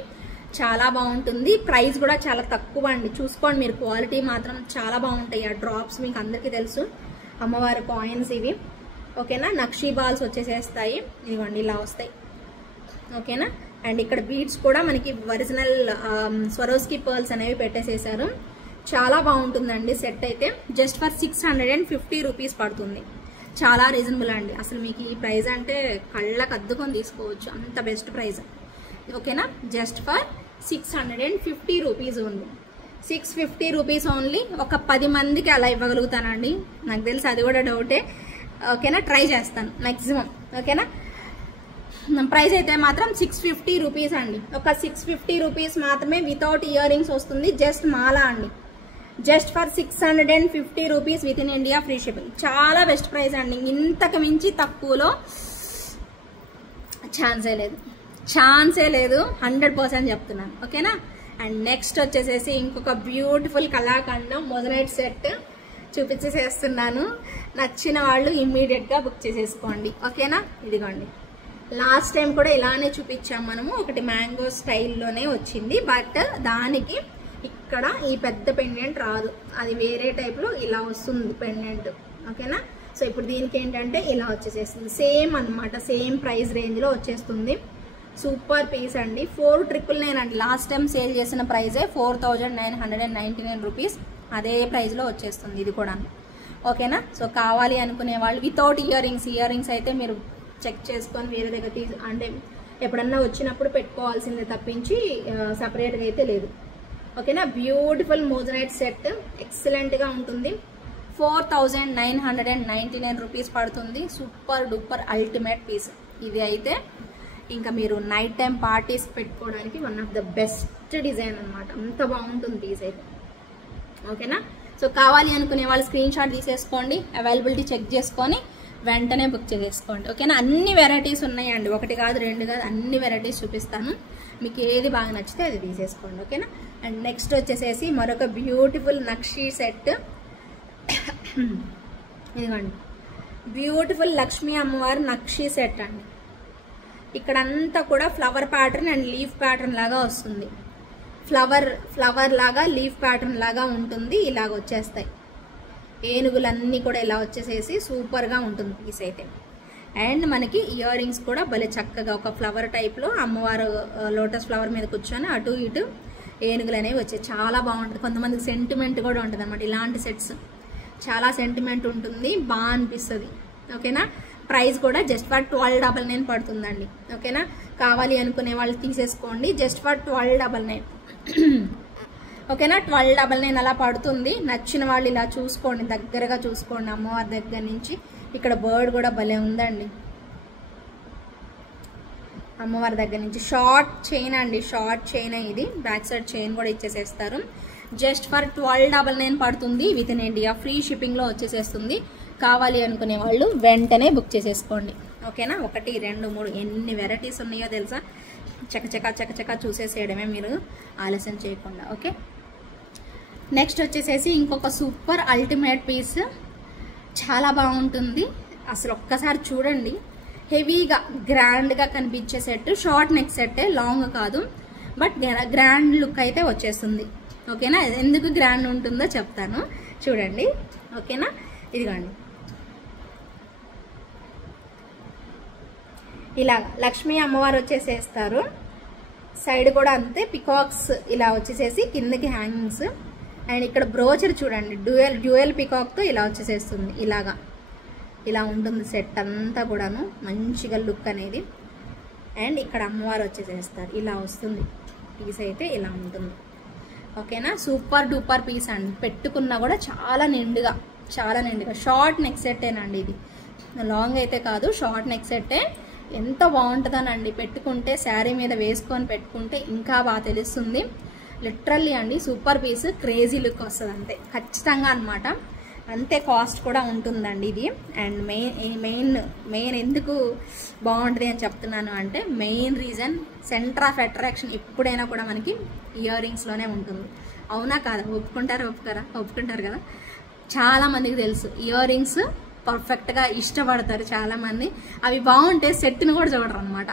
చాలా బాగుంటుంది. ప్రైస్ కూడా చాలా తక్కువ అండి, చూసుకోండి మీరు. క్వాలిటీ మాత్రం చాలా బాగుంటాయి. ఆ డ్రాప్స్ మీకు అందరికీ తెలుసు, అమ్మవారి కాయిన్స్ ఇవి. ఓకేనా, నక్షీ బాల్స్ వచ్చేసేస్తాయి, ఇవ్వండి ఇలా వస్తాయి. ఓకేనా, అండ్ ఇక్కడ బీడ్స్ కూడా మనకి ఒరిజినల్ స్వరోస్కి పర్ల్స్ అనేవి పెట్టేసేసారు. చాలా బాగుంటుందండి సెట్ అయితే. జస్ట్ ఫర్ 650 రూపీస్ పడుతుంది. చాలా రీజనబుల్ అండి. అసలు మీకు ఈ ప్రైస్ అంటే కళ్ళకు అద్దుకొని తీసుకోవచ్చు, అంత బెస్ట్ ప్రైస్. ఓకేనా, just for 650 rupees only. 650 rupees only. ఒక 10 మందికి అలా ఇవ్వగలుగుతానండి, నాకు తెలిసి అది కూడా డౌటే. ఓకేనా, ట్రై చేస్తాను మ్యాక్సిమం. ఓకేనా, ప్రైస్ అయితే మాత్రం 650 రూపీస్ అండి. ఒక 650 రూపీస్ మాత్రమే వితౌట్ ఇయర్ రింగ్స్ వస్తుంది. జస్ట్ మాల అండి. Just for 650 rupees within India free shipping. చాలా బెస్ట్ ప్రైస్ అండి. ఇంతకు మించి తక్కువలో ఛాన్సే లేదు, 100% చెప్తున్నాను. ఓకేనా, అండ్ నెక్స్ట్ వచ్చేసేసి ఇంకొక బ్యూటిఫుల్ కళాఖండం మొజనైట్ సెట్ చూపించేసేస్తున్నాను. నచ్చిన వాళ్ళు ఇమ్మీడియట్గా బుక్ చేసేసుకోండి. ఓకేనా, ఇదిగోండి. లాస్ట్ టైం కూడా ఇలానే చూపించాం మనము, ఒకటి మ్యాంగో స్టైల్లోనే వచ్చింది. బట్ దానికి ఇక్కడ ఈ పెద్ద పెండెంట్ రాదు, అది వేరే టైప్లో ఇలా వస్తుంది పెండెంట్. ఓకేనా, సో ఇప్పుడు దీనికి ఏంటంటే ఇలా వచ్చేసేస్తుంది. సేమ్ అనమాట, సేమ్ ప్రైస్ రేంజ్లో వచ్చేస్తుంది. సూపర్ పీస్ అండి. 499 అండి. లాస్ట్ టైం సేల్ చేసిన ప్రైజే 4999 రూపీస్. అదే ప్రైస్లో వచ్చేస్తుంది ఇది కూడా. ఓకేనా, సో కావాలి అనుకునే వాళ్ళు వితౌట్ ఇయర్ రింగ్స్ అయితే మీరు చెక్ చేసుకొని వేరే దగ్గర అంటే ఎప్పుడన్నా వచ్చినప్పుడు పెట్టుకోవాల్సిందే తప్పించి సపరేట్గా అయితే లేదు. ఓకేనా, బ్యూటిఫుల్ మోజనైట్ సెట్ ఎక్సలెంట్గా ఉంటుంది. 4999 రూపీస్ పడుతుంది. సూపర్ డూపర్ అల్టిమేట్ పీస్ ఇది అయితే. ఇంకా మీరు నైట్ టైం పార్టీస్ పెట్టుకోవడానికి one of the best design అనమాట. అంత బాగుంటుంది పీస్ అయితే. ఓకేనా, సో కావాలి అనుకునే వాళ్ళు స్క్రీన్ షాట్ తీసేసుకోండి, అవైలబిలిటీ చెక్ చేసుకొని వెంటనే బుక్ చేసేసుకోండి. ఓకేనా, అన్ని వెరైటీస్ ఉన్నాయండి, ఒకటి కాదు రెండు కాదు, అన్ని వెరైటీస్ చూపిస్తాను. మీకు ఏది బాగా నచ్చితే అది తీసేసుకోండి. ఓకేనా, అండ్ నెక్స్ట్ వచ్చేసేసి మరొక బ్యూటిఫుల్ నక్షీ సెట్. ఇదిగోండి, బ్యూటిఫుల్ లక్ష్మీ అమ్మవారి నక్షీ సెట్ అండి. ఇక్కడ అంతా కూడా flower pattern and leaf pattern లాగా వస్తుంది. ఫ్లవర్ లాగా లీఫ్ ప్యాటర్న్ లాగా ఉంటుంది. ఇలాగ వచ్చేస్తాయి ఏనుగులన్నీ కూడా ఇలా వచ్చేసేసి సూపర్గా ఉంటుంది పీస్ అయితే. అండ్ మనకి ఇయర్ రింగ్స్ కూడా భలే చక్కగా ఒక ఫ్లవర్ టైప్లో అమ్మవారు లోటస్ ఫ్లవర్ మీద కూర్చొని అటు ఇటు ఏనుగులు అనేవి వచ్చాయి. చాలా బాగుంటుంది. కొంతమందికి సెంటిమెంట్ కూడా ఉంటుంది అన్నమాట. ఇలాంటి సెట్స్ చాలా సెంటిమెంట్ ఉంటుంది, బాగా అనిపిస్తుంది. ఓకేనా, ప్రైస్ కూడా జస్ట్ ఫర్ 1299 పడుతుందండి. ఓకేనా, కావాలి అనుకునే వాళ్ళు తీసేసుకోండి. Just for 1299. ఓకేనా, 1299 అలా పడుతుంది. నచ్చిన వాళ్ళు ఇలా చూసుకోండి, దగ్గరగా చూసుకోండి అమ్మవారి దగ్గర నుంచి. ఇక్కడ బర్డ్ కూడా భలే ఉందండి అమ్మవారి దగ్గర నుంచి. షార్ట్ చైన్ అండి, షార్ట్ చైన్. ఇది బ్యాక్ సైడ్ చైన్ కూడా ఇచ్చేసేస్తారు. జస్ట్ ఫర్ 1299 పడుతుంది. విత్ ఇన్ ఇండియా ఫ్రీ షిప్పింగ్లో వచ్చేసేస్తుంది. కావాలి అనుకునే వాళ్ళు వెంటనే బుక్ చేసేసుకోండి. ఓకేనా, 1 2 3 ఎన్ని వెరైటీస్ ఉన్నాయో తెలుసా. చకచకా చూసేసేయడమే మీరు, ఆలస్యం చేయకుండా. ఓకే, నెక్స్ట్ వచ్చేసేసి ఇంకొక సూపర్ అల్టిమేట్ పీస్. చాలా బాగుంటుంది అసలు, ఒక్కసారి చూడండి. హెవీగా గ్రాండ్గా కనిపించే set, short neck set, long కాదు, బట్ గ్రాండ్ లుక్ అయితే వచ్చేస్తుంది. ఓకేనా, ఎందుకు గ్రాండ్ ఉంటుందో చెప్తాను చూడండి. ఓకేనా, ఇదిగోండి ఇలా లక్ష్మీ అమ్మవారు వచ్చేసేస్తారు. సైడ్ కూడా అంతే పికాక్స్ ఇలా వచ్చేసేసి కిందకి హ్యాంగింగ్స్. అండ్ ఇక్కడ బ్రోచర్ చూడండి డ్యూయల్ పికాక్తో ఇలా వచ్చేసేస్తుంది. ఇలా ఉంటుంది సెట్ అంతా కూడాను మంచిగా లుక్ అనేది. అండ్ ఇక్కడ అమ్మవారు వచ్చేసేస్తారు. ఇలా వస్తుంది పీస్ అయితే ఇలా ఉంటుంది. ఓకేనా, సూపర్ డూపర్ పీస్ అండి. పెట్టుకున్నా కూడా చాలా నిండుగా షార్ట్ నెక్ సెట్టేనండి. ఇది లాంగ్ అయితే కాదు, షార్ట్ నెక్ సెట్టే. ఎంత బాగుంటుందనండి పెట్టుకుంటే, శారీ మీద వేసుకొని పెట్టుకుంటే ఇంకా బాగా తెలుస్తుంది. లిటరల్లీ అండి సూపర్ పీస్, క్రేజీ లుక్ వస్తుంది అంతే ఖచ్చితంగా అనమాట. అంతే కాస్ట్ కూడా ఉంటుందండి ఇది. అండ్ మెయిన్ ఎందుకు బాగుంటుంది అని చెప్తున్నాను అంటే, main reason centre of attraction ఎప్పుడైనా కూడా మనకి ఇయర్ రింగ్స్లోనే ఉంటుంది. అవునా కాదా? ఒప్పుకుంటారు కదా. చాలామందికి తెలుసు ఇయర్ రింగ్స్ పర్ఫెక్ట్గా ఇష్టపడతారు చాలామంది. అవి బాగుంటే సెట్ని కూడా చూడరు అనమాట,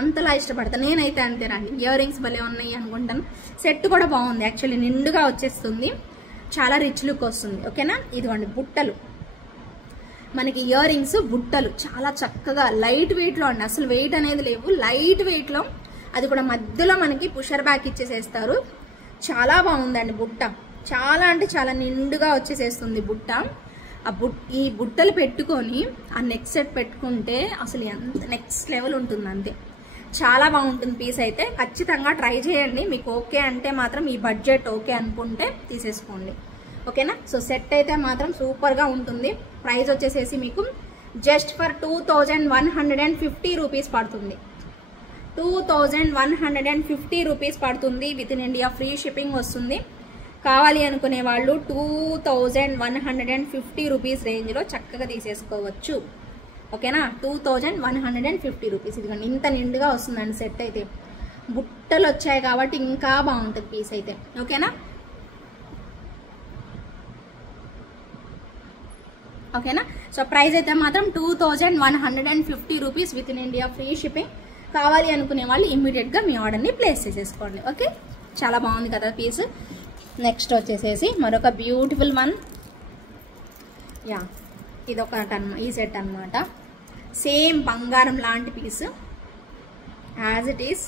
అంతలా ఇష్టపడతారు. నేనైతే అంతేనండి, ఇయర్ రింగ్స్ భలే ఉన్నాయి అనుకుంటాను. సెట్ కూడా బాగుంది యాక్చువల్లీ, నిండుగా వచ్చేస్తుంది, చాలా రిచ్ లుక్ వస్తుంది. ఓకేనా, ఇదిగోండి బుట్టలు, మనకి ఇయర్ రింగ్స్ బుట్టలు చాలా చక్కగా లైట్ వెయిట్లో అండి, అసలు వెయిట్ అనేది లేవు, లైట్ వెయిట్లో. అది కూడా మధ్యలో మనకి పుషర్ బ్యాక్ ఇచ్చేసేస్తారు. చాలా బాగుందండి బుట్ట, చాలా అంటే చాలా నిండుగా వచ్చేసేస్తుంది బుట్ట. ఈ బుట్టలు పెట్టుకొని ఆ నెక్ సెట్ పెట్టుకుంటే అసలు ఎంత నెక్స్ట్ లెవెల్ ఉంటుంది అంతే. చాలా బాగుంటుంది పీస్ అయితే, ఖచ్చితంగా ట్రై చేయండి. మీకు ఓకే అంటే మాత్రం, ఈ బడ్జెట్ ఓకే అనుకుంటే తీసేసుకోండి. ఓకేనా, సో సెట్ అయితే మాత్రం సూపర్గా ఉంటుంది. ప్రైస్ వచ్చేసేసి మీకు జస్ట్ ఫర్ 2150 రూపీస్ పడుతుంది. 2150 రూపీస్ పడుతుంది. With in India free shipping వస్తుంది. కావాలి అనుకునే వాళ్ళు 2150 రూపీస్ రేంజ్లో చక్కగా తీసేసుకోవచ్చు. ఓకేనా, 2150 రూపీస్. ఇదిగోండి ఇంత నిండుగా వస్తుందండి సెట్ అయితే. బుట్టలు వచ్చాయి కాబట్టి ఇంకా బాగుంటుంది పీస్ అయితే. ఓకేనా, సో ప్రైస్ అయితే మాత్రం 2150 rupees within India free shipping. కావాలి అనుకునే వాళ్ళు ఇమ్మీడియట్గా మీ ఆర్డర్ని ప్లేస్ చేసేసుకోండి. ఓకే, చాలా బాగుంది కదా పీస్. నెక్స్ట్ వచ్చేసేసి మరొక బ్యూటిఫుల్ వన్. ఈ సెట్ అనమాట. సేమ్ బంగారం లాంటి పీస్ యాజ్ ఇట్ ఈస్.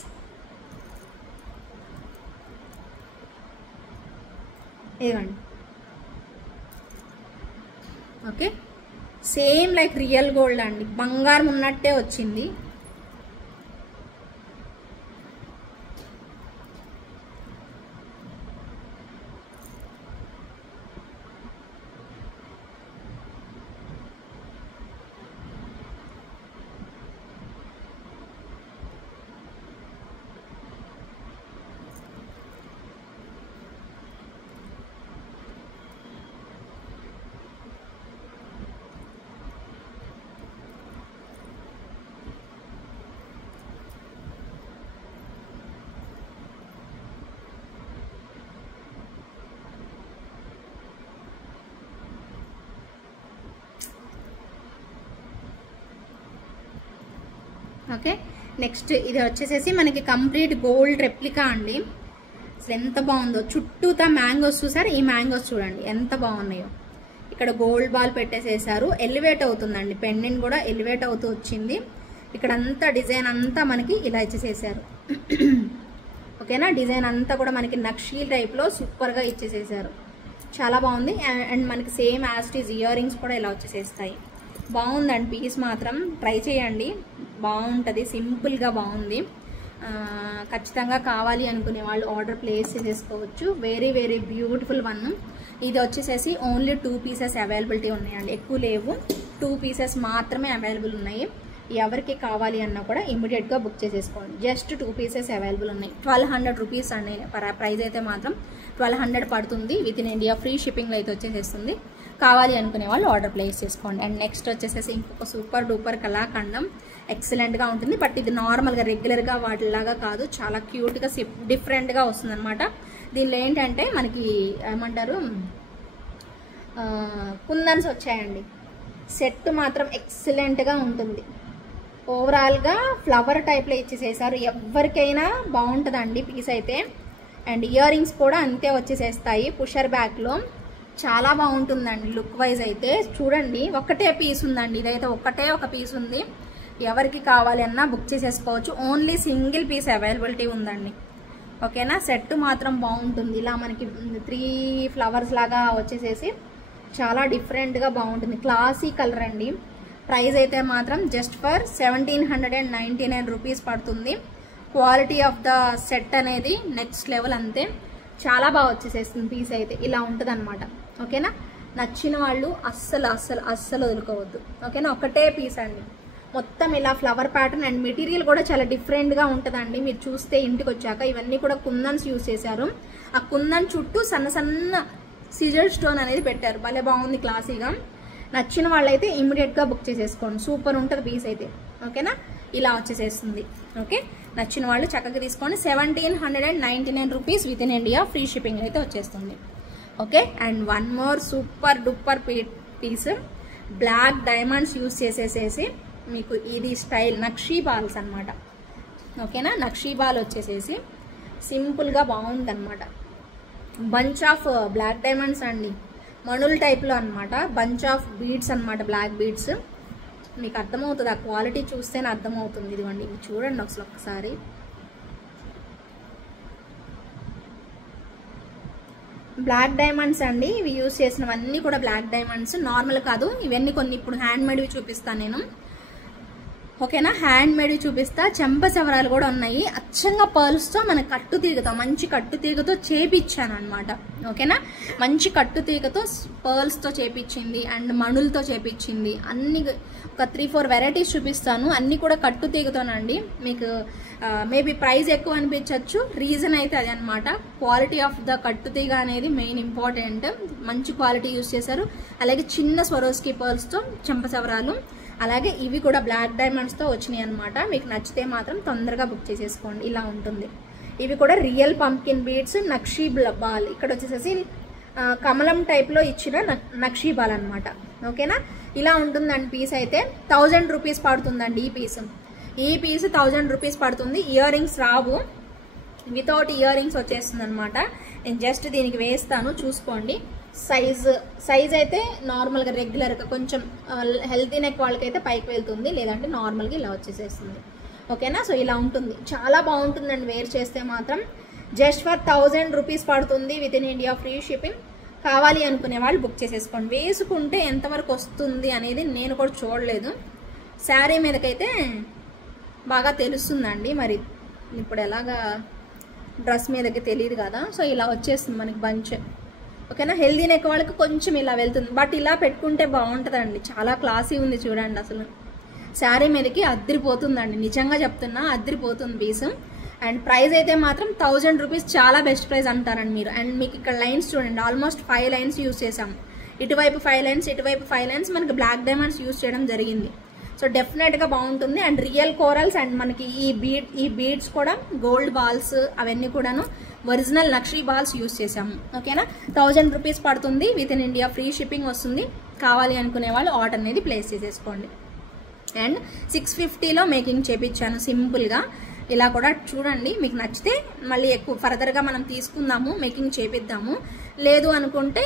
ఇదిగోండి, okay, same like real gold అండి, బంగారం ఉన్నట్టే వచ్చింది. ఓకే, నెక్స్ట్ ఇది వచ్చేసేసి మనకి కంప్లీట్ గోల్డ్ రెప్లికా అండి. అసలు ఎంత బాగుందో, చుట్టూతా మ్యాంగోస్ చూసారు, ఈ మ్యాంగోస్ చూడండి ఎంత బాగున్నాయో. ఇక్కడ గోల్డ్ బాల్ పెట్టేసేసారు, ఎలివేట్ అవుతుందండి, పెండెంట్ కూడా ఎలివేట్ అవుతూ వచ్చింది. ఇక్కడ అంతా డిజైన్ అంతా మనకి ఇలా ఇచ్చేసేసారు. ఓకేనా, డిజైన్ అంతా కూడా మనకి నక్షీ టైప్లో సూపర్గా ఇచ్చేసేసారు. చాలా బాగుంది. అండ్ మనకి సేమ్ యాస్టీస్ ఇయర్ రింగ్స్ కూడా ఇలా వచ్చేసేస్తాయి. బాగుందండి పీస్ మాత్రం, ట్రై చేయండి, బాగుంటుంది, సింపుల్గా బాగుంది. ఖచ్చితంగా కావాలి అనుకునే వాళ్ళు ఆర్డర్ ప్లేస్ చేసుకోవచ్చు. Very very beautiful one. ఇది వచ్చేసేసి ఓన్లీ 2 పీసెస్ అవైలబిలిటీ ఉన్నాయండి, ఎక్కువ లేవు, 2 పీసెస్ మాత్రమే అవైలబుల్ ఉన్నాయి. ఎవరికి కావాలి అన్నా కూడా ఇమ్మీడియట్గా బుక్ చేసేసుకోండి. జస్ట్ 2 పీసెస్ అవైలబుల్ ఉన్నాయి. 1200 రూపీస్ అండి ప్రైస్ అయితే మాత్రం 1200 పడుతుంది. విత్ ఇన్ ఇండియా ఫ్రీ షిప్పింగ్లో అయితే వచ్చేసేస్తుంది. కావాలి అనుకునే వాళ్ళు ఆర్డర్ ప్లేస్ చేసుకోండి. అండ్ నెక్స్ట్ వచ్చేసేసి ఇంకొక సూపర్ డూపర్ కళాఖండం, ఎక్సలెంట్గా ఉంటుంది. బట్ ఇది నార్మల్గా రెగ్యులర్గా వాటిలాగా కాదు, చాలా క్యూట్గా డిఫరెంట్గా వస్తుంది అనమాట. దీనిలో ఏంటంటే మనకి ఏమంటారు, కుందన్స్ వచ్చాయండి. సెట్ మాత్రం ఎక్సలెంట్గా ఉంటుంది. ఓవరాల్గా ఫ్లవర్ టైప్లో ఇచ్చేసేసారు. ఎవరికైనా బాగుంటుందండి పీస్ అయితే. అండ్ ఇయర్ రింగ్స్ కూడా అంతే వచ్చేసేస్తాయి పుషర్ బ్యాక్లో. చాలా బాగుంటుందండి లుక్ వైజ్ అయితే. చూడండి ఒకటే పీస్ ఉందండి, ఇదైతే ఒక పీస్ ఉంది. ఎవరికి కావాలి అన్నా బుక్ చేసేసుకోవచ్చు. ఓన్లీ సింగిల్ పీస్ అవైలబిలిటీ ఉందండి. ఓకేనా, సెట్ మాత్రం బాగుంటుంది. ఇలా మనకి 3 ఫ్లవర్స్ లాగా వచ్చేసేసి చాలా డిఫరెంట్గా బాగుంటుంది. క్లాసీ కలర్ అండి. ప్రైస్ అయితే మాత్రం జస్ట్ ఫర్ 1799 రూపీస్ పడుతుంది. క్వాలిటీ ఆఫ్ ద సెట్ అనేది నెక్స్ట్ లెవెల్ అంతే. చాలా బాగా వచ్చేసేస్తుంది పీస్ అయితే. ఇలా ఉంటుంది అనమాట. ఓకేనా, నచ్చిన వాళ్ళు అస్సలు వదులుకోవద్దు. ఓకేనా, ఒకటే పీస్ అండి. మొత్తం ఇలా ఫ్లవర్ ప్యాటర్న్ అండ్ మెటీరియల్ కూడా చాలా డిఫరెంట్గా ఉంటుందండి. మీరు చూస్తే ఇంటికి వచ్చాక ఇవన్నీ కూడా కుందన్స్ యూజ్ చేశారు. ఆ కుందన్ చుట్టూ సన్న సిజర్ స్టోన్ అనేది పెట్టారు. భలే బాగుంది క్లాసీగా. నచ్చిన వాళ్ళైతే ఇమ్మీడియట్గా బుక్ చేసేసుకోండి. సూపర్ ఉంటుంది పీస్ అయితే. ఓకేనా, ఇలా వచ్చేసేస్తుంది. ఓకే, నచ్చిన వాళ్ళు చక్కగా తీసుకోండి. 1799 rupees within India, free shipping అయితే వచ్చేస్తుంది. Okay, and one more super duper piece, black diamonds use చేసేసేసి మీకు ఇది స్టైల్ నక్షీ బాల్స్ అనమాట. ఓకేనా, నక్షీ బాల్ వచ్చేసేసి సింపుల్గా బాగుందన్నమాట. బంచ్ ఆఫ్ బ్లాక్ డైమండ్స్ అండి, మణుల టైప్లో అనమాట. బంచ్ ఆఫ్ బీడ్స్ అనమాట, బ్లాక్ బీడ్స్. మీకు అర్థమవుతుంది, ఆ క్వాలిటీ చూస్తేనే అర్థమవుతుంది. ఇదిగోండి, ఇవి చూడండి ఒకసారి. బ్లాక్ డైమండ్స్ అండి, ఇవి యూజ్ చేసినవన్నీ కూడా బ్లాక్ డైమండ్స్. నార్మల్ కాదు ఇవన్నీ, కొన్ని ఇప్పుడు హ్యాండ్ మేడ్వి చూపిస్తాను నేను. ఓకేనా, హ్యాండ్ మేడ్ చూపిస్తా. చెంప సవరాలు కూడా ఉన్నాయి. అచ్చంగా పర్ల్స్తో మన కట్టు తీగతో, మంచి కట్టు తీగతో చేపించాను అనమాట. ఓకేనా, మంచి కట్టు తీగతో పర్ల్స్తో చేపించింది అండ్ మణులతో చేపించింది. అన్ని ఒక 3-4 వెరైటీస్ చూపిస్తాను. అన్ని కూడా కట్టు తీగతోనండి. మీకు మేబీ ప్రైస్ ఎక్కువ అనిపించవచ్చు. రీజన్ అయితే అది అనమాట. క్వాలిటీ ఆఫ్ ద కట్టు తీగ అనేది మెయిన్ ఇంపార్టెంట్. మంచి క్వాలిటీ యూజ్ చేశారు. అలాగే చిన్న స్వరోస్కి పర్ల్స్తో చెంప సవరాలు, అలాగే ఇవి కూడా బ్లాక్ డైమండ్స్తో వచ్చినాయి అనమాట. మీకు నచ్చితే మాత్రం తొందరగా బుక్ చేసేసుకోండి. ఇలా ఉంటుంది. ఇవి కూడా real pumpkin beads, nakshi ball. ఇక్కడ వచ్చేసేసి కమలం టైప్లో ఇచ్చిన నక్షీ బాల్ అనమాట. ఓకేనా, ఇలా ఉంటుందండి పీస్ అయితే. 1000 రూపీస్ పడుతుందండి ఈ పీస్ 1000 రూపీస్ పడుతుంది. ఇయర్ రింగ్స్ రావు, వితౌట్ ఇయర్ రింగ్స్ వచ్చేస్తుంది అనమాట. నేను జస్ట్ దీనికి వేస్తాను, చూసుకోండి. సైజ్ అయితే నార్మల్గా రెగ్యులర్గా కొంచెం హెల్తీ నెక్ వాళ్ళకైతే పైకి వెళ్తుంది, లేదంటే నార్మల్గా ఇలా వచ్చేసేస్తుంది. ఓకేనా, సో ఇలా ఉంటుంది. చాలా బాగుంటుందండి వేర్ చేస్తే మాత్రం. జస్ట్ ఫర్ 1000 రూపీస్ పడుతుంది with in India, free shipping. కావాలి అనుకునే వాళ్ళు బుక్ చేసేసుకోండి. వేసుకుంటే ఎంతవరకు వస్తుంది అనేది నేను కూడా చూడలేదు. శారీ మీదకైతే బాగా తెలుస్తుందండి. మరి ఇప్పుడు ఎలాగా డ్రెస్ మీదకి తెలియదు కదా. సో ఇలా వచ్చేస్తుంది మనకి బంచ్. ఓకేనా, హెల్దీ నెక్ వాళ్ళకి కొంచెం ఇలా వెళ్తుంది. బట్ ఇలా పెట్టుకుంటే బాగుంటుందండి. చాలా క్లాసీ ఉంది చూడండి. అసలు శారీ మీదకి అద్దరిపోతుందండి, నిజంగా చెప్తున్నా, అద్దరిపోతుంది పీస్. అండ్ ప్రైస్ అయితే మాత్రం 1000 రూపీస్ చాలా బెస్ట్ ప్రైస్ అంటారండి మీరు. అండ్ మీకు ఇక్కడ లైన్స్ చూడండి, ఆల్మోస్ట్ 5 లైన్స్ యూజ్ చేసాం. ఇటువైపు 5 లైన్స్, ఇటువైపు 5 లైన్స్ మనకి బ్లాక్ డైమండ్స్ యూజ్ చేయడం జరిగింది. సో డెఫినెట్గా బాగుంటుంది. అండ్ రియల్ కోరల్స్ అండ్ మనకి ఈ బీడ్స్ కూడా గోల్డ్ బాల్స్ అవన్నీ కూడాను ఒరిజినల్ నక్షీ బాల్స్ యూజ్ చేసాము. ఓకేనా, 1000 రూపీస్ పడుతుంది with in India, free shipping వస్తుంది. కావాలి అనుకునే వాళ్ళు ఆర్డర్ అనేది ప్లేస్ చేసేసుకోండి. అండ్ 650లో మేకింగ్ చేపించాను సింపుల్గా. ఇలా కూడా చూడండి, మీకు నచ్చితే మళ్ళీ ఎక్కువ ఫర్దర్గా మనం తీసుకుందాము, మేకింగ్ చేపిద్దాము. లేదు అనుకుంటే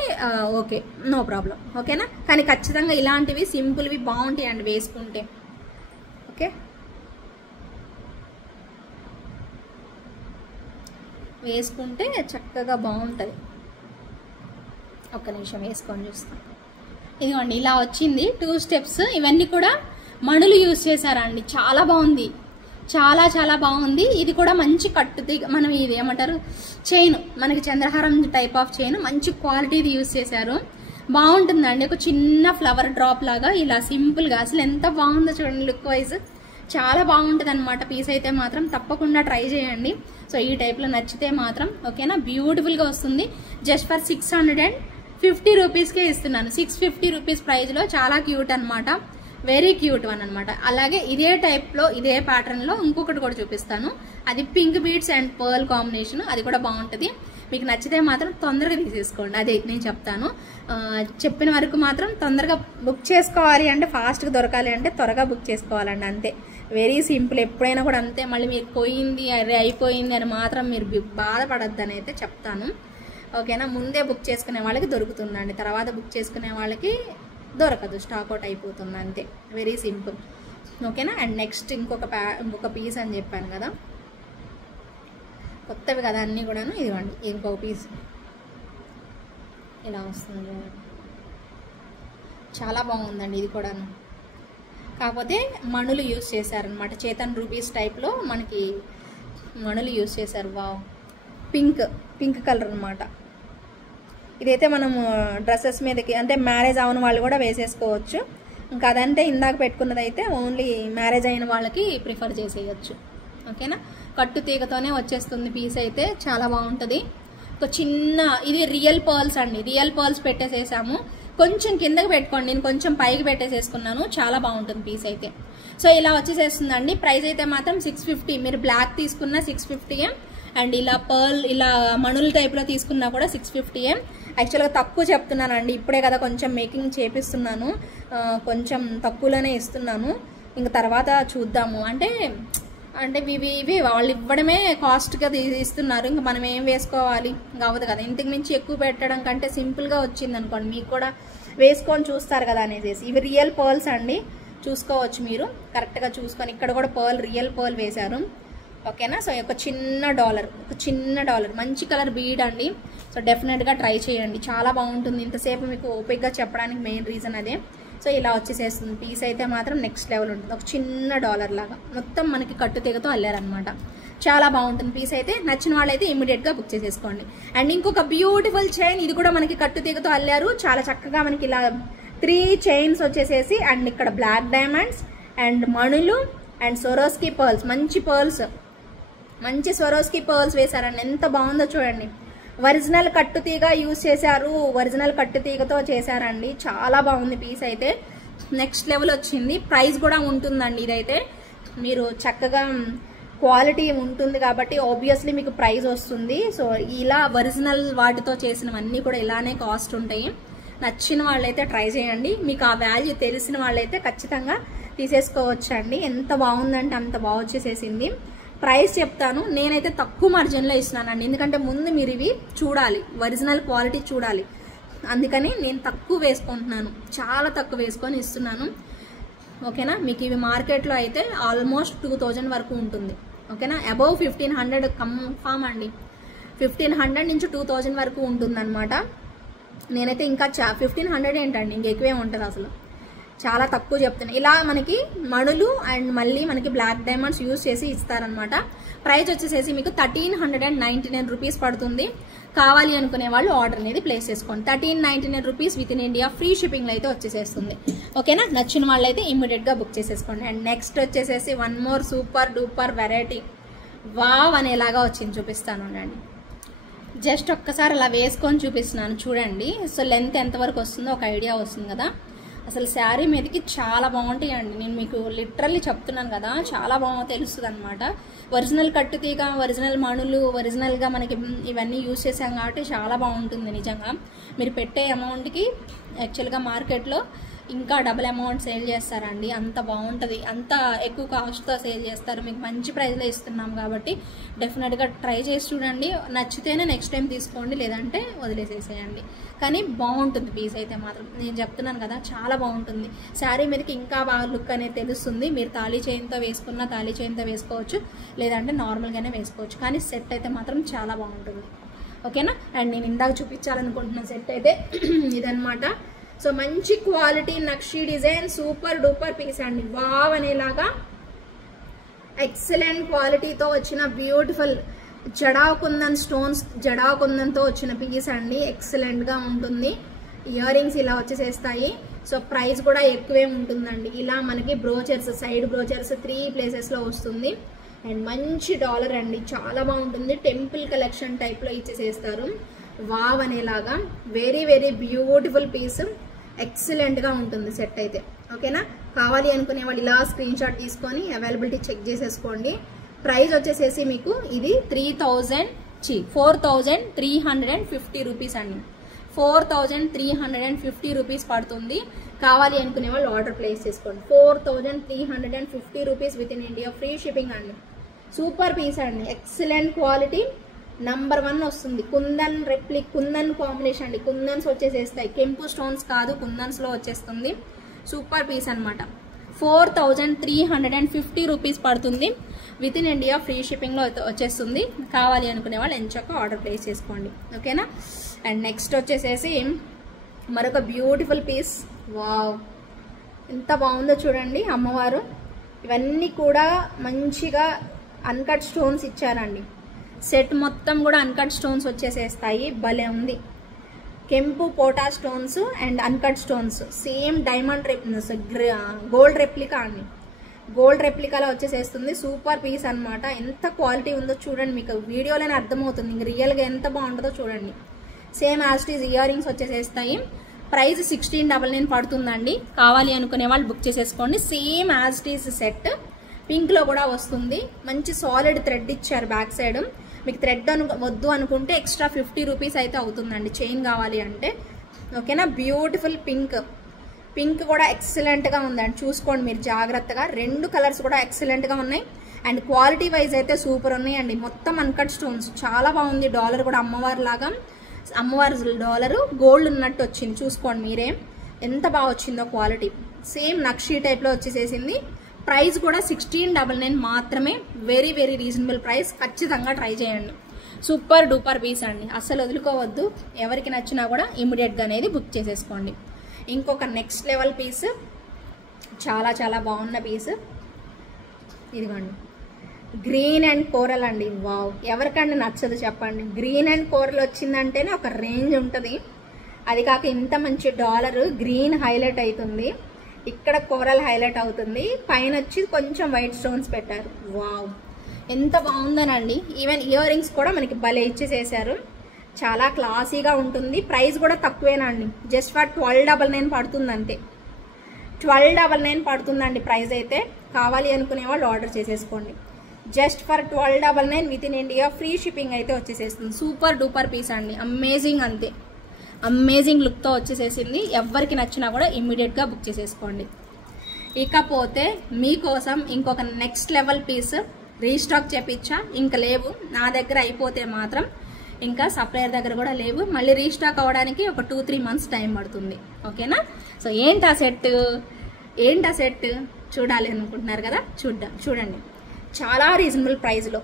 ఓకే, నో ప్రాబ్లం. ఓకేనా, కానీ ఖచ్చితంగా ఇలాంటివి సింపుల్వి బాగుంటాయండి వేసుకుంటే. ఓకే, వేసుకుంటే చక్కగా బాగుంటుంది. ఒక్క నిమిషం వేసుకొని చూస్తాం. ఇదిగోండి ఇలా వచ్చింది 2 స్టెప్స్. ఇవన్నీ కూడా మణులు యూజ్ చేశారండి. చాలా బాగుంది, చాలా బాగుంది. ఇది కూడా మంచి కట్టు మనం ఇది ఏమంటారు చైన్, మనకి చంద్రహారం టైప్ ఆఫ్ చైన్, మంచి క్వాలిటీది యూజ్ చేశారు. బాగుంటుందండి. ఒక చిన్న ఫ్లవర్ డ్రాప్ లాగా ఇలా సింపుల్గా. అసలు ఎంత బాగుందో చూడండి లుక్ వైజ్. చాలా బాగుంటుంది అనమాట పీస్ అయితే మాత్రం. తప్పకుండా ట్రై చేయండి. సో ఈ టైప్లో నచ్చితే మాత్రం ఓకేనా, బ్యూటిఫుల్గా వస్తుంది. జస్ట్ ఫర్ 650 రూపీస్కే ఇస్తున్నాను. 650 రూపీస్ ప్రైజ్లో చాలా క్యూట్ అనమాట. వెరీ క్యూట్ వన్ అనమాట. అలాగే ఇదే టైప్లో ఇదే ప్యాటర్న్లో ఇంకొకటి కూడా చూపిస్తాను. అది pink beads and pearl combination. అది కూడా బాగుంటుంది. మీకు నచ్చితే మాత్రం తొందరగా తీసేసుకోండి. అదే నేను చెప్తాను. చెప్పిన వరకు మాత్రం తొందరగా బుక్ చేసుకోవాలి. అంటే ఫాస్ట్గా దొరకాలి అంటే త్వరగా బుక్ చేసుకోవాలండి, అంతే. Very simple. ఎప్పుడైనా కూడా అంతే. మళ్ళీ మీరు పోయింది అరే అయిపోయింది అని మాత్రం మీరు బాధపడద్దని అయితే చెప్తాను. ఓకేనా. ముందే బుక్ చేసుకునే వాళ్ళకి దొరుకుతుందండి, తర్వాత బుక్ చేసుకునే వాళ్ళకి దొరకదు, స్టాక్ అవుట్ అయిపోతుంది అంతే, వెరీ సింపుల్. ఓకేనా. అండ్ నెక్స్ట్ ఇంకొక పీస్ అని చెప్పాను కదా, కొత్తవి కదా అన్నీ కూడాను. ఇదిగోండి ఇంకొక పీస్ ఇలా వస్తుంది, చాలా బాగుందండి ఇది కూడాను. కాకపోతే మణులు యూజ్ చేశారనమాట, చేతన్ రూపీస్ టైప్లో మనకి మణులు యూజ్ చేశారు. వావ్, పింక్ కలర్ అనమాట. ఇదైతే మనము డ్రెస్సెస్ మీదకి అంటే మ్యారేజ్ అవని వాళ్ళు కూడా వేసేసుకోవచ్చు. ఇంకా అదంటే ఇందాక పెట్టుకున్నది అయితే ఓన్లీ మ్యారేజ్ అయిన వాళ్ళకి ప్రిఫర్ చేసేయచ్చు. ఓకేనా. కట్టు తీగతోనే వచ్చేస్తుంది పీస్ అయితే, చాలా బాగుంటుంది. ఒక చిన్న ఇది రియల్ పర్ల్స్ అండి, రియల్ పర్ల్స్ పెట్టేసేసాము. కొంచెం కిందకి పెట్టుకోండి, నేను కొంచెం పైకి పెట్టేసేసుకున్నాను, చాలా బాగుంటుంది పీస్ అయితే. సో ఇలా వచ్చేసేస్తుందండి. ప్రైస్ అయితే మాత్రం 650, మీరు బ్లాక్ తీసుకున్న 650 అండ్ ఇలా పర్ల్ ఇలా మణుల టైప్లో తీసుకున్నా కూడా 650. యాక్చువల్గా తక్కువ చెప్తున్నానండి, ఇప్పుడే కదా కొంచెం మేకింగ్ చేపిస్తున్నాను, కొంచెం తక్కువలోనే ఇస్తున్నాను. ఇంక తర్వాత చూద్దాము, అంటే ఇవి వాళ్ళు ఇవ్వడమే కాస్ట్గా ఇస్తున్నారు, ఇంకా మనం ఏం వేసుకోవాలి, ఇంకా అవ్వదు కదా. ఇంతకు మించి ఎక్కువ పెట్టడం కంటే సింపుల్గా వచ్చింది అనుకోండి, మీకు కూడా వేసుకొని చూస్తారు కదా అనేసి. ఇవి రియల్ పర్ల్స్ అండి, చూసుకోవచ్చు మీరు కరెక్ట్గా చూసుకొని. ఇక్కడ కూడా రియల్ పర్ల్ వేశారు. ఓకేనా. సో ఒక చిన్న డాలర్ మంచి కలర్ బీడ్ అండి. సో డెఫినెట్గా ట్రై చేయండి, చాలా బాగుంటుంది. ఇంతసేపు మీకు ఓపిక్గా చెప్పడానికి మెయిన్ రీజన్ అదే. సో ఇలా వచ్చేసేస్తుంది పీస్ అయితే మాత్రం నెక్స్ట్ లెవెల్ ఉంటుంది. ఒక చిన్న డాలర్ లాగా మొత్తం మనకి కట్టు తీగతో అల్లారనమాట, చాలా బాగుంటుంది పీస్ అయితే. నచ్చిన వాళ్ళైతే ఇమీడియట్గా బుక్ చేసేసుకోండి. అండ్ ఇంకొక బ్యూటిఫుల్ చైన్, ఇది కూడా మనకి కట్టు తీగతో అల్లారు, చాలా చక్కగా మనకి ఇలా 3 చైన్స్ వచ్చేసేసి, అండ్ ఇక్కడ బ్లాక్ డైమండ్స్ అండ్ మణులు అండ్ స్వరోస్కీ పర్ల్స్, మంచి స్వరోస్కీ పర్ల్స్ వేశారండి. ఎంత బాగుందో చూడండి. ఒరిజినల్ కట్టుతీగ యూజ్ చేశారు, ఒరిజినల్ కట్టుతీగతో చేశారండి, చాలా బాగుంది పీస్ అయితే, నెక్స్ట్ లెవెల్ వచ్చింది. ప్రైస్ కూడా ఉంటుందండి, ఇదైతే మీరు చక్కగా క్వాలిటీ ఉంటుంది కాబట్టి ఆబ్వియస్లీ మీకు ప్రైస్ వస్తుంది. సో ఇలా ఒరిజినల్ వాటితో చేసినవన్నీ కూడా ఇలానే కాస్ట్ ఉంటాయి. నచ్చిన వాళ్ళైతే ట్రై చేయండి, మీకు ఆ వాల్యూ తెలిసిన వాళ్ళైతే ఖచ్చితంగా తీసేసుకోవచ్చండి. ఎంత బాగుందంటే అంత బాగా వచ్చేసేసింది. ప్రైస్ చెప్తాను, నేనైతే తక్కువ మార్జిన్లో ఇస్తున్నానండి, ఎందుకంటే ముందు మీరు ఇవి చూడాలి, ఒరిజినల్ క్వాలిటీ చూడాలి, అందుకని నేను తక్కువ వేసుకుంటున్నాను, చాలా తక్కువ వేసుకొని ఇస్తున్నాను. ఓకేనా. మీకు ఇవి మార్కెట్లో అయితే ఆల్మోస్ట్ 2000 వరకు ఉంటుంది. ఓకేనా. అబౌవ్ 1500 కన్ఫామ్ అండి, 1500 నుంచి 2000 వరకు ఉంటుందన్నమాట. నేనైతే ఇంకా 1500 ఏంటండి, ఇంక ఎక్కువే ఉంటుంది అసలు, చాలా తక్కువ చెప్తున్నాను. ఇలా మనకి మణులు అండ్ మళ్ళీ మనకి బ్లాక్ డైమండ్స్ యూజ్ చేసి ఇస్తారనమాట. ప్రైస్ వచ్చేసేసి మీకు 1399 రూపీస్ పడుతుంది. కావాలి అనుకునే వాళ్ళు ఆర్డర్ అనేది ప్లేస్ చేసుకోండి. 1399 rupees within India, free షిప్పింగ్లో అయితే వచ్చేసేస్తుంది. ఓకేనా. నచ్చిన వాళ్ళు అయితే ఇమీడియట్గా బుక్ చేసేసుకోండి. అండ్ నెక్స్ట్ వచ్చేసేసి one more super duper variety, wow అనేలాగా వచ్చింది, చూపిస్తాను అండి. జస్ట్ ఒక్కసారి అలా వేసుకొని చూపిస్తున్నాను చూడండి. సో లెంత్ ఎంతవరకు వస్తుందో ఒక ఐడియా వస్తుంది కదా. అసలు శారీ మీదకి చాలా బాగుంటాయండి, నేను మీకు లిటరల్లీ చెప్తున్నాను కదా, చాలా బాగా తెలుస్తుంది అనమాట. ఒరిజినల్ కట్టుతీగ, ఒరిజినల్ మణులు, ఒరిజినల్గా మనకి ఇవన్నీ యూజ్ చేసాం కాబట్టి చాలా బాగుంటుంది నిజంగా. మీరు పెట్టే అమౌంట్కి యాక్చువల్గా మార్కెట్లో ఇంకా డబుల్ అమౌంట్ సేల్ చేస్తారండి, అంత బాగుంటుంది, అంత ఎక్కువ కాస్ట్తో సేల్ చేస్తారు. మీకు మంచి ప్రైస్లో ఇస్తున్నాం కాబట్టి డెఫినెట్గా ట్రై చేసి చూడండి, నచ్చితేనే నెక్స్ట్ టైం తీసుకోండి, లేదంటే వదిలేసేసేయండి. కానీ బాగుంటుంది పీస్ అయితే మాత్రం, నేను చెప్తున్నాను కదా, చాలా బాగుంటుంది. శారీ మీదకి ఇంకా బాగా లుక్ అనేది తెలుస్తుంది. మీరు తాళీ చైన్తో వేసుకున్న తాళీ చైన్తో వేసుకోవచ్చు, లేదంటే నార్మల్గానే వేసుకోవచ్చు, కానీ సెట్ అయితే మాత్రం చాలా బాగుంటుంది. ఓకేనా. అండ్ నేను ఇందాక చూపించాలనుకుంటున్న సెట్ అయితే ఇదనమాట. సో మంచి quality nakshi design, super duper piece అండి, వావ్ అనేలాగా ఎక్సలెంట్ క్వాలిటీతో వచ్చిన బ్యూటిఫుల్ జడావ్ కుందన్ స్టోన్స్, జడావ్ కుందన్తో వచ్చిన పీస్ అండి, ఎక్సలెంట్గా ఉంటుంది. ఇయర్ రింగ్స్ ఇలా వచ్చేసేస్తాయి. సో ప్రైస్ కూడా ఎక్కువే ఉంటుందండి. ఇలా మనకి బ్రోచర్స్, సైడ్ బ్రోచర్స్ 3 ప్లేసెస్లో వస్తుంది. అండ్ మంచి డాలర్ అండి, చాలా బాగుంటుంది. టెంపుల్ కలెక్షన్ టైప్లో ఇచ్చేసేస్తారు, వావ్ అనేలాగా వెరీ వెరీ బ్యూటిఫుల్ పీస్, ఎక్సలెంట్గా ఉంటుంది సెట్ అయితే. ఓకేనా. కావాలి అనుకునే వాళ్ళు ఇలా స్క్రీన్ షాట్ తీసుకొని అవైలబిలిటీ చెక్ చేసేసుకోండి. ప్రైస్ వచ్చేసేసి మీకు ఇది 4350 రూపీస్ అండి, 4350 రూపీస్ పడుతుంది. కావాలి అనుకునే వాళ్ళు ఆర్డర్ ప్లేస్ చేసుకోండి. 4350 rupees within India, free shipping అండి. సూపర్ పీస్ అండి, ఎక్సలెంట్ క్వాలిటీ, నంబర్ 1 వస్తుంది. కుందన్ కాంబినేషన్ అండి. కుందన్స్ వచ్చేసేస్తాయి, కెంపు స్టోన్స్ కాదు, కుందన్స్లో వచ్చేస్తుంది. సూపర్ పీస్ అనమాట. 4350 రూపీస్ పడుతుంది. విత్ ఇన్ ఇండియా ఫ్రీ షిప్పింగ్లో వచ్చేస్తుంది. కావాలి అనుకునే వాళ్ళు ఎంచక్క ఆర్డర్ ప్లేస్ చేసుకోండి, ఓకేనా. అండ్ నెక్స్ట్ వచ్చేసేసి మరొక బ్యూటిఫుల్ పీస్. వావ్, ఎంత బాగుందో చూడండి అమ్మవారు. ఇవన్నీ కూడా మంచిగా అన్కట్ స్టోన్స్ ఇచ్చారండి. సెట్ మొత్తం కూడా అన్కట్ స్టోన్స్ వచ్చేసేస్తాయి. భలే ఉంది. కెంపు పోటా stones and uncut stones, same diamond gold replica అండి. గోల్డ్ రెప్లికాలో వచ్చేసేస్తుంది. సూపర్ పీస్ అనమాట. ఎంత క్వాలిటీ ఉందో చూడండి, మీకు వీడియోలోనే అర్థమవుతుంది. ఇంక రియల్గా ఎంత బాగుంటుందో చూడండి. సేమ్ యాస్టీస్ ఇయర్ రింగ్స్ వచ్చేసేస్తాయి. ప్రైస్ 1699 పడుతుందండి. కావాలి అనుకునే వాళ్ళు బుక్ చేసేసుకోండి. సేమ్ యాస్టీస్ సెట్ పింక్లో కూడా వస్తుంది. మంచి సాలిడ్ థ్రెడ్ ఇచ్చారు బ్యాక్ సైడ్. మీకు థ్రెడ్ వద్దు అనుకుంటే ఎక్స్ట్రా 50 రూపీస్ అయితే అవుతుందండి చైన్ కావాలి అంటే, ఓకేనా. బ్యూటిఫుల్ పింక్ కూడా ఎక్సలెంట్గా ఉందండి. చూసుకోండి మీరు జాగ్రత్తగా. 2 కలర్స్ కూడా ఎక్సలెంట్గా ఉన్నాయి. అండ్ క్వాలిటీ వైజ్ అయితే సూపర్ ఉన్నాయండి. మొత్తం అన్కట్ స్టోన్స్, చాలా బాగుంది. డాలర్ కూడా అమ్మవారి లాగా, అమ్మవారి డాలరు గోల్డ్ ఉన్నట్టు వచ్చింది. చూసుకోండి మీరే ఎంత బాగా వచ్చిందో క్వాలిటీ. సేమ్ నక్షీ టైప్లో వచ్చేసేసింది. ప్రైస్ కూడా 1699 మాత్రమే. Very very reasonable price. ఖచ్చితంగా ట్రై చేయండి. సూపర్ డూపర్ పీస్ అండి, అస్సలు వదులుకోవద్దు. ఎవరికి నచ్చినా కూడా ఇమీడియట్గా అనేది బుక్ చేసేసుకోండి. ఇంకొక నెక్స్ట్ లెవెల్ పీస్, చాలా చాలా బాగున్న పీస్ ఇదిగోండి. గ్రీన్ అండ్ కోరల్ అండి. వావ్, ఎవరికండి నచ్చదు చెప్పండి. గ్రీన్ అండ్ కోరల్ వచ్చిందంటేనే ఒక రేంజ్ ఉంటుంది. అది కాక ఇంత మంచి డాలర్ గ్రీన్ హైలైట్ అవుతుంది, ఇక్కడ కోరల్ హైలైట్ అవుతుంది, పైన వచ్చి కొంచెం వైట్ స్టోన్స్ పెట్టారు. వావ్, ఎంత బాగుందనండి. ఈవెన్ ఇయర్ రింగ్స్ కూడా మనకి భలే ఇచ్చేసేసారు. చాలా క్లాసీగా ఉంటుంది. ప్రైస్ కూడా తక్కువేనండి. జస్ట్ ఫర్ 1299 పడుతుంది అంతే. 1299 పడుతుందండి ప్రైస్ అయితే. కావాలి అనుకునే వాళ్ళు ఆర్డర్ చేసేసుకోండి. Just for 1299 with in India free shipping అయితే వచ్చేసేస్తుంది. సూపర్ డూపర్ పీస్ అండి, అమేజింగ్ అంతే. అమేజింగ్ లుక్తో వచ్చేసేసింది. ఎవరికి నచ్చినా కూడా ఇమ్మీడియట్గా బుక్ చేసేసుకోండి. ఇకపోతే మీకోసం ఇంకొక నెక్స్ట్ లెవెల్ పీస్ రీస్టాక్ చేపించా. ఇంకా లేవు నా దగ్గర, అయిపోతే మాత్రం ఇంకా సప్లయర్ దగ్గర కూడా లేవు. మళ్ళీ రీస్టాక్ అవ్వడానికి ఒక 2-3 మంత్స్ టైం పడుతుంది, ఓకేనా. సో ఏంటా సెట్ చూడాలి అనుకుంటున్నారు కదా, చూడండి. చాలా రీజనబుల్ ప్రైస్లో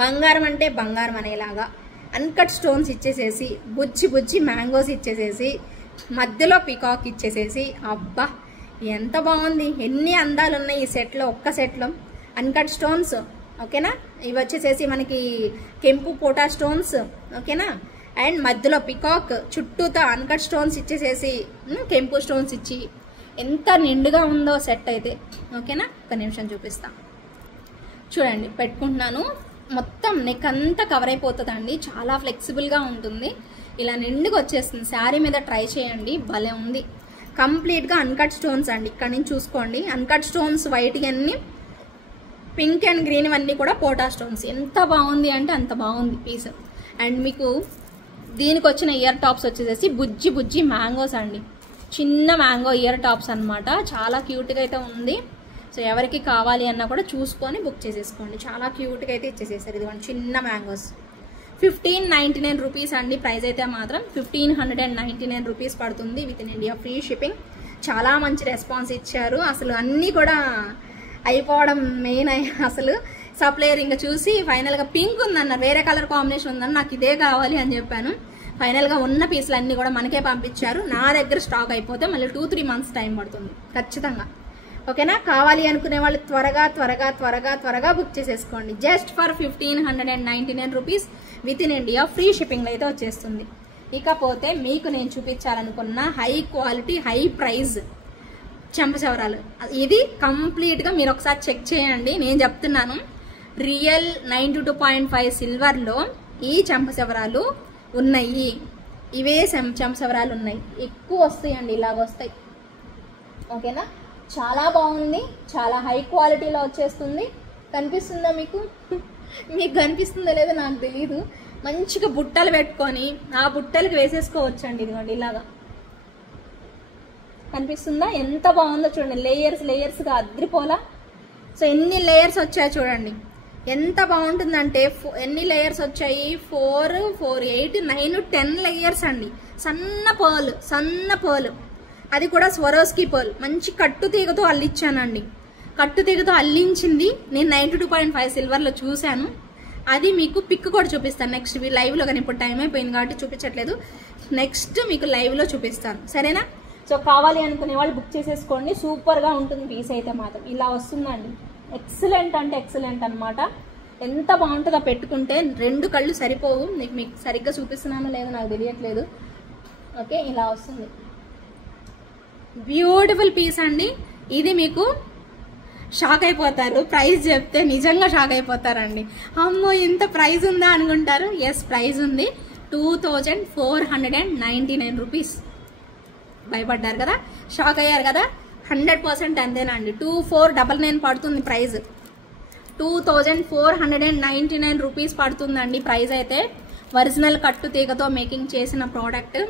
బంగారం అంటే బంగారం అనేలాగా అన్కట్ స్టోన్స్ ఇచ్చేసేసి, బుజ్జి మ్యాంగోస్ ఇచ్చేసేసి, మధ్యలో పికాక్ ఇచ్చేసేసి, అబ్బా ఎంత బాగుంది. ఎన్ని అందాలు ఉన్నాయి ఈ సెట్లో. ఒక్క సెట్లో అన్కట్ స్టోన్స్, ఓకేనా. ఇవి వచ్చేసేసి మనకి కెంపు పోటా స్టోన్స్, ఓకేనా. అండ్ మధ్యలో పికాక్, చుట్టూతో అన్కట్ స్టోన్స్ ఇచ్చేసేసి, కెంపు స్టోన్స్ ఇచ్చి, ఎంత నిండుగా ఉందో సెట్ అయితే, ఓకేనా. ఒక నిమిషం చూపిస్తా చూడండి. పెట్టుకుంటున్నాను. మొత్తం నెక్ అంతా కవర్ అయిపోతుందండి. చాలా ఫ్లెక్సిబుల్గా ఉంటుంది. ఇలా నిండుగా వచ్చేస్తుంది. శారీ మీద ట్రై చేయండి, భలే ఉంది. కంప్లీట్గా అన్కట్ స్టోన్స్ అండి. ఇక్కడ నుంచి చూసుకోండి, అన్కట్ స్టోన్స్ వైట్ అన్ని, పింక్ అండ్ గ్రీన్ అన్నీ కూడా పోటా స్టోన్స్. ఎంత బాగుంది అంటే అంత బాగుంది పీస్. అండ్ మీకు దీనికి వచ్చిన ఇయర్ టాప్స్ వచ్చేసేసి బుజ్జి మ్యాంగోస్ అండి. చిన్న మ్యాంగో ఇయర్ టాప్స్ అనమాట. చాలా క్యూట్గా అయితే ఉంది. సో ఎవరికి కావాలి అన్నా కూడా చూసుకొని బుక్ చేసేసుకోండి. చాలా క్యూట్గా అయితే ఇచ్చేసేసారు. ఇదిగోండి చిన్న మ్యాంగోస్. 1599 రూపీస్ అండి ప్రైస్ అయితే మాత్రం. 1599 రూపీస్ పడుతుంది with in India free shipping. చాలా మంచి రెస్పాన్స్ ఇచ్చారు. అసలు అన్నీ కూడా అయిపోవడం మెయిన్. అసలు సప్లయర్ ఇంకా చూసి ఫైనల్గా పింక్ ఉందన్న, వేరే కలర్ కాంబినేషన్ ఉందని, నాకు ఇదే కావాలి అని చెప్పాను. ఫైనల్గా ఉన్న పీసులు అన్నీ కూడా మనకే పంపించారు. నా దగ్గర స్టాక్ అయిపోతే మళ్ళీ 2-3 మంత్స్ టైం పడుతుంది ఖచ్చితంగా, ఓకేనా. కావాలి అనుకునే వాళ్ళు త్వరగా బుక్ చేసేసుకోండి. Just for 1599 rupees within India free షిప్పింగ్లో అయితే వచ్చేస్తుంది. ఇకపోతే మీకు నేను చూపించాలనుకున్న హై క్వాలిటీ హై ప్రైజ్ చెంపచవరాలు. ఇది కంప్లీట్గా మీరు ఒకసారి చెక్ చేయండి. నేను చెప్తున్నాను, రియల్ 92.5 సిల్వర్లో ఈ చెంపచవరాలు ఉన్నాయి. ఇవే చెంపచవరాలు ఉన్నాయి. ఎక్కువ వస్తాయండి, ఇలాగ వస్తాయి, ఓకేనా. చాలా బాగుంది. చాలా హై క్వాలిటీలో వచ్చేస్తుంది. కనిపిస్తుందా మీకు? మీకు కనిపిస్తుందో లేదో నాకు తెలీదు. మంచిగా బుట్టలు పెట్టుకొని ఆ బుట్టలకి వేసేసుకోవచ్చండి. ఇదిగోండి ఇలాగా కనిపిస్తుందా? ఎంత బాగుందో చూడండి. లేయర్స్గా అద్రిపోలా. సో ఎన్ని లేయర్స్ వచ్చాయో చూడండి. ఎంత బాగుంటుందంటే ఎన్ని లేయర్స్ వచ్చాయి, 4, 4, 8, 9, 10 లేయర్స్ అండి. సన్న పర్ల్, అది కూడా స్వరోస్కి పర్ల్. మంచి కట్టు తీగతో అల్లిచ్చానండి. కట్టు తీగతో అల్లించింది నేను 92.5 సిల్వర్లో చూశాను. అది మీకు పిక్ కూడా చూపిస్తాను నెక్స్ట్ లైవ్లో, కానీ ఇప్పుడు టైం అయిపోయింది కాబట్టి చూపించట్లేదు. నెక్స్ట్ మీకు లైవ్లో చూపిస్తాను, సరేనా? సో కావాలి అనుకునే వాళ్ళు బుక్ చేసేసుకోండి. సూపర్గా ఉంటుంది పీస్ అయితే మాత్రం. ఇలా వస్తుందండి. ఎక్సలెంట్ అంటే ఎక్సలెంట్ అనమాట. ఎంత బాగుంటుందో పెట్టుకుంటే 2 కళ్ళు సరిపోవు. మీకు సరిగ్గా చూపిస్తున్నానో లేదో నాకు తెలియట్లేదు. ఓకే, ఇలా వస్తుంది. బ్యూటిఫుల్ పీస్ అండి. ఇది మీకు షాక్ అయిపోతారు, ప్రైస్ చెప్తే నిజంగా షాక్ అయిపోతారండి. అమ్మో ఇంత ప్రైస్ ఉందా అనుకుంటారు. ఎస్, ప్రైస్ ఉంది. 2499 రూపీస్. భయపడ్డారు కదా, షాక్ అయ్యారు కదా, 100% అంతేనండి. 2499 పడుతుంది ప్రైస్. 2499 రూపీస్ పడుతుందండి ప్రైస్ అయితే. ఒరిజినల్ కట్టు తీగతో మేకింగ్ చేసిన ప్రోడక్ట్.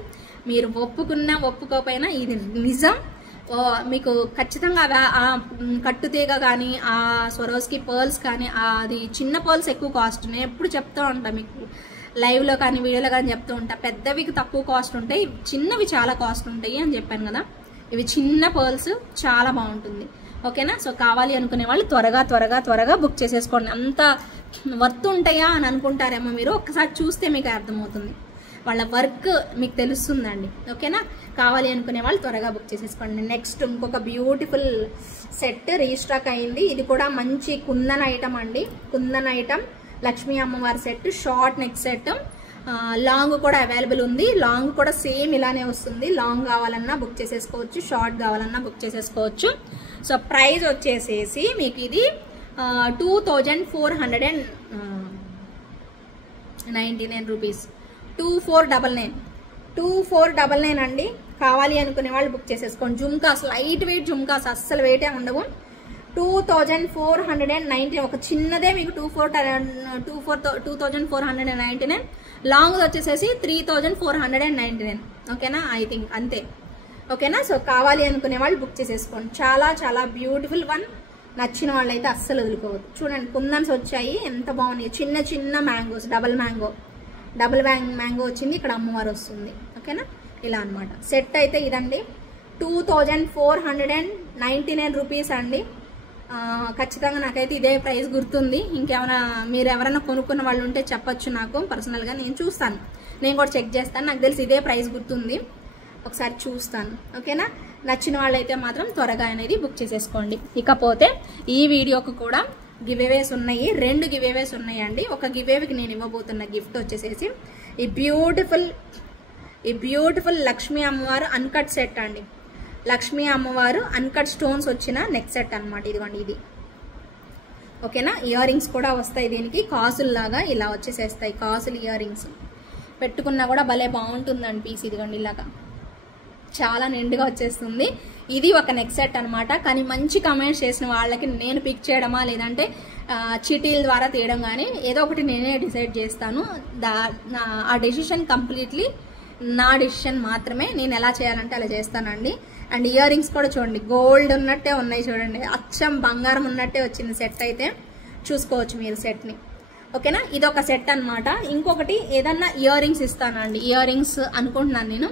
మీరు ఒప్పుకున్నా ఒప్పుకోకపోయినా ఇది నిజం. మీకు ఖచ్చితంగా కట్టు తీగ కానీ, ఆ స్వరోస్కి పర్ల్స్ కానీ, అది చిన్న పర్ల్స్ ఎక్కువ కాస్ట్. నేను ఎప్పుడు చెప్తూ ఉంటా మీకు లైవ్లో కానీ వీడియోలో కానీ చెప్తూ ఉంటా. పెద్దవికి తక్కువ కాస్ట్ ఉంటాయి, చిన్నవి చాలా కాస్ట్ ఉంటాయి అని చెప్పాను కదా. ఇవి చిన్న పర్ల్స్, చాలా బాగుంటుంది. ఓకేనా? సో కావాలి అనుకునే వాళ్ళు త్వరగా బుక్ చేసేసుకోండి. అంత వర్త్ ఉంటాయా అని అనుకుంటారేమో మీరు. ఒక్కసారి చూస్తే మీకు అర్థమవుతుంది, వాళ్ళ వర్క్ మీకు తెలుస్తుందండి. ఓకేనా? కావాలి అనుకునే వాళ్ళు త్వరగా బుక్ చేసేసుకోండి. నెక్స్ట్ ఇంకొక బ్యూటిఫుల్ సెట్ రీస్టాక్ అయింది. ఇది కూడా మంచి కుందన్ ఐటమ్ అండి. కుందన్ ఐటమ్, లక్ష్మీ అమ్మవారి set, short neck set. Long కూడా అవైలబుల్ ఉంది. లాంగ్ కూడా సేమ్ ఇలానే వస్తుంది. లాంగ్ కావాలన్నా బుక్ చేసేసుకోవచ్చు, షార్ట్ కావాలన్నా బుక్ చేసేసుకోవచ్చు. సో ప్రైస్ వచ్చేసేసి మీకు ఇది 2499 రూపీస్. 2499 అండి. కావాలి అనుకునే వాళ్ళు బుక్ చేసేసుకోండి. జుమ్కాస్, లైట్ వెయిట్ జుమ్కాస్, అస్సలు వెయిటే ఉండవు. 2499. ఒక చిన్నదే మీకు 2499. లాంగ్ వచ్చేసేసి 3499. ఓకేనా? ఐ థింక్ అంతే. ఓకేనా? సో కావాలి అనుకునే వాళ్ళు బుక్ చేసేసుకోండి. చాలా బ్యూటిఫుల్ వన్. నచ్చిన వాళ్ళు అయితే అస్సలు వదులుకోవద్దు. చూడండి కుందన్స్ వచ్చాయి, ఎంత బాగున్నాయి. చిన్న మ్యాంగోస్, డబుల్ మ్యాంగో వచ్చింది. ఇక్కడ అమ్మవారు వస్తుంది. ఓకేనా? ఇలా అనమాట. సెట్ అయితే ఇదండి. 2499 రూపీస్ అండి. ఖచ్చితంగా నాకైతే ఇదే ప్రైస్ గుర్తుంది. మీరు ఎవరైనా కొనుక్కున్న వాళ్ళు ఉంటే చెప్పచ్చు నాకు పర్సనల్గా. నేను చూస్తాను, నేను కూడా చెక్ చేస్తాను. నాకు తెలిసి ఇదే ప్రైస్ గుర్తుంది, ఒకసారి చూస్తాను. ఓకేనా? నచ్చిన వాళ్ళైతే మాత్రం త్వరగా అనేది బుక్ చేసేసుకోండి. ఇకపోతే ఈ వీడియోకి కూడా గివేవేస్ ఉన్నాయి. 2 గివేవేస్ ఉన్నాయండి. ఒక గివేవికి నేను ఇవ్వబోతున్న గిఫ్ట్ వచ్చేసేసి ఈ బ్యూటిఫుల్ లక్ష్మీ అమ్మవారు అన్కట్ సెట్ అండి. లక్ష్మీ అమ్మవారు అన్కట్ స్టోన్స్ వచ్చిన నెక్ సెట్ అనమాట. ఇదిగోండి ఇది. ఓకేనా? ఇయర్ రింగ్స్ కూడా వస్తాయి దీనికి. కాసుల్లాగా ఇలా వచ్చేసేస్తాయి. కాసులు ఇయర్ రింగ్స్ పెట్టుకున్నా కూడా భలే బాగుంటుందండి పీస్. ఇదిగోండి ఇలాగా చాలా నిండుగా వచ్చేస్తుంది. ఇది ఒక నెక్ సెట్ అనమాట. కానీ మంచి కమెంట్స్ చేసిన వాళ్ళకి నేను పిక్ చేయడమా లేదంటే చీటీల ద్వారా తీయడం కానీ ఏదో ఒకటి నేనే డిసైడ్ చేస్తాను. ఆ డెసిషన్ కంప్లీట్లీ నా డెసిషన్ మాత్రమే. నేను ఎలా చేయాలంటే అలా చేస్తానండి. అండ్ ఇయర్ రింగ్స్ కూడా చూడండి, గోల్డ్ ఉన్నట్టే ఉన్నాయి. చూడండి, అచ్చం బంగారం ఉన్నట్టే వచ్చింది సెట్ అయితే. చూసుకోవచ్చు మీరు సెట్ని. ఓకేనా? ఇది ఒక సెట్ అనమాట. ఇంకొకటి ఏదన్నా ఇయర్ రింగ్స్ ఇస్తానండి. ఇయర్ రింగ్స్ అనుకుంటున్నాను నేను.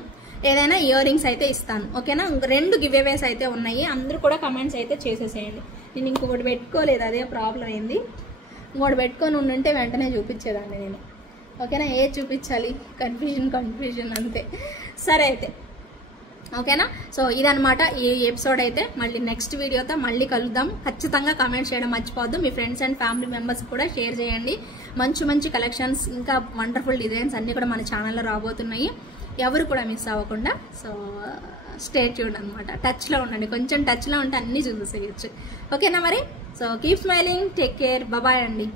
ఏదైనా ఇయర్ రింగ్స్ అయితే ఇస్తాను. ఓకేనా? 2 గివేవేస్ అయితే ఉన్నాయి. అందరూ కూడా కమెంట్స్ అయితే చేసేసేయండి. నేను ఇంకొకటి పెట్టుకోలేదు, అదే ప్రాబ్లం అయింది. ఇంకోటి పెట్టుకొని ఉండుంటే వెంటనే చూపించేదాన్ని నేను. ఓకేనా? ఏ చూపించాలి, కన్ఫ్యూజన్ అంతే. సరే అయితే ఓకేనా? సో ఇదనమాట ఈ ఎపిసోడ్ అయితే. మళ్ళీ నెక్స్ట్ వీడియోతో మళ్ళీ కలుద్దాం. ఖచ్చితంగా కామెంట్ చేయడం మర్చిపోవద్దు. మీ ఫ్రెండ్స్ అండ్ ఫ్యామిలీ మెంబర్స్ కూడా షేర్ చేయండి. మంచి కలెక్షన్స్, ఇంకా వండర్ఫుల్ డిజైన్స్ అన్నీ కూడా మన ఛానల్లో రాబోతున్నాయి. ఎవరు కూడా మిస్ అవ్వకుండా. సో స్టే ట్యూన్డ్ అనమాట. టచ్లో ఉండండి, కొంచెం టచ్లో ఉంటే అన్నీ చూసేయచ్చు. ఓకేనా మరి? So keep smiling, take care, bye అండి.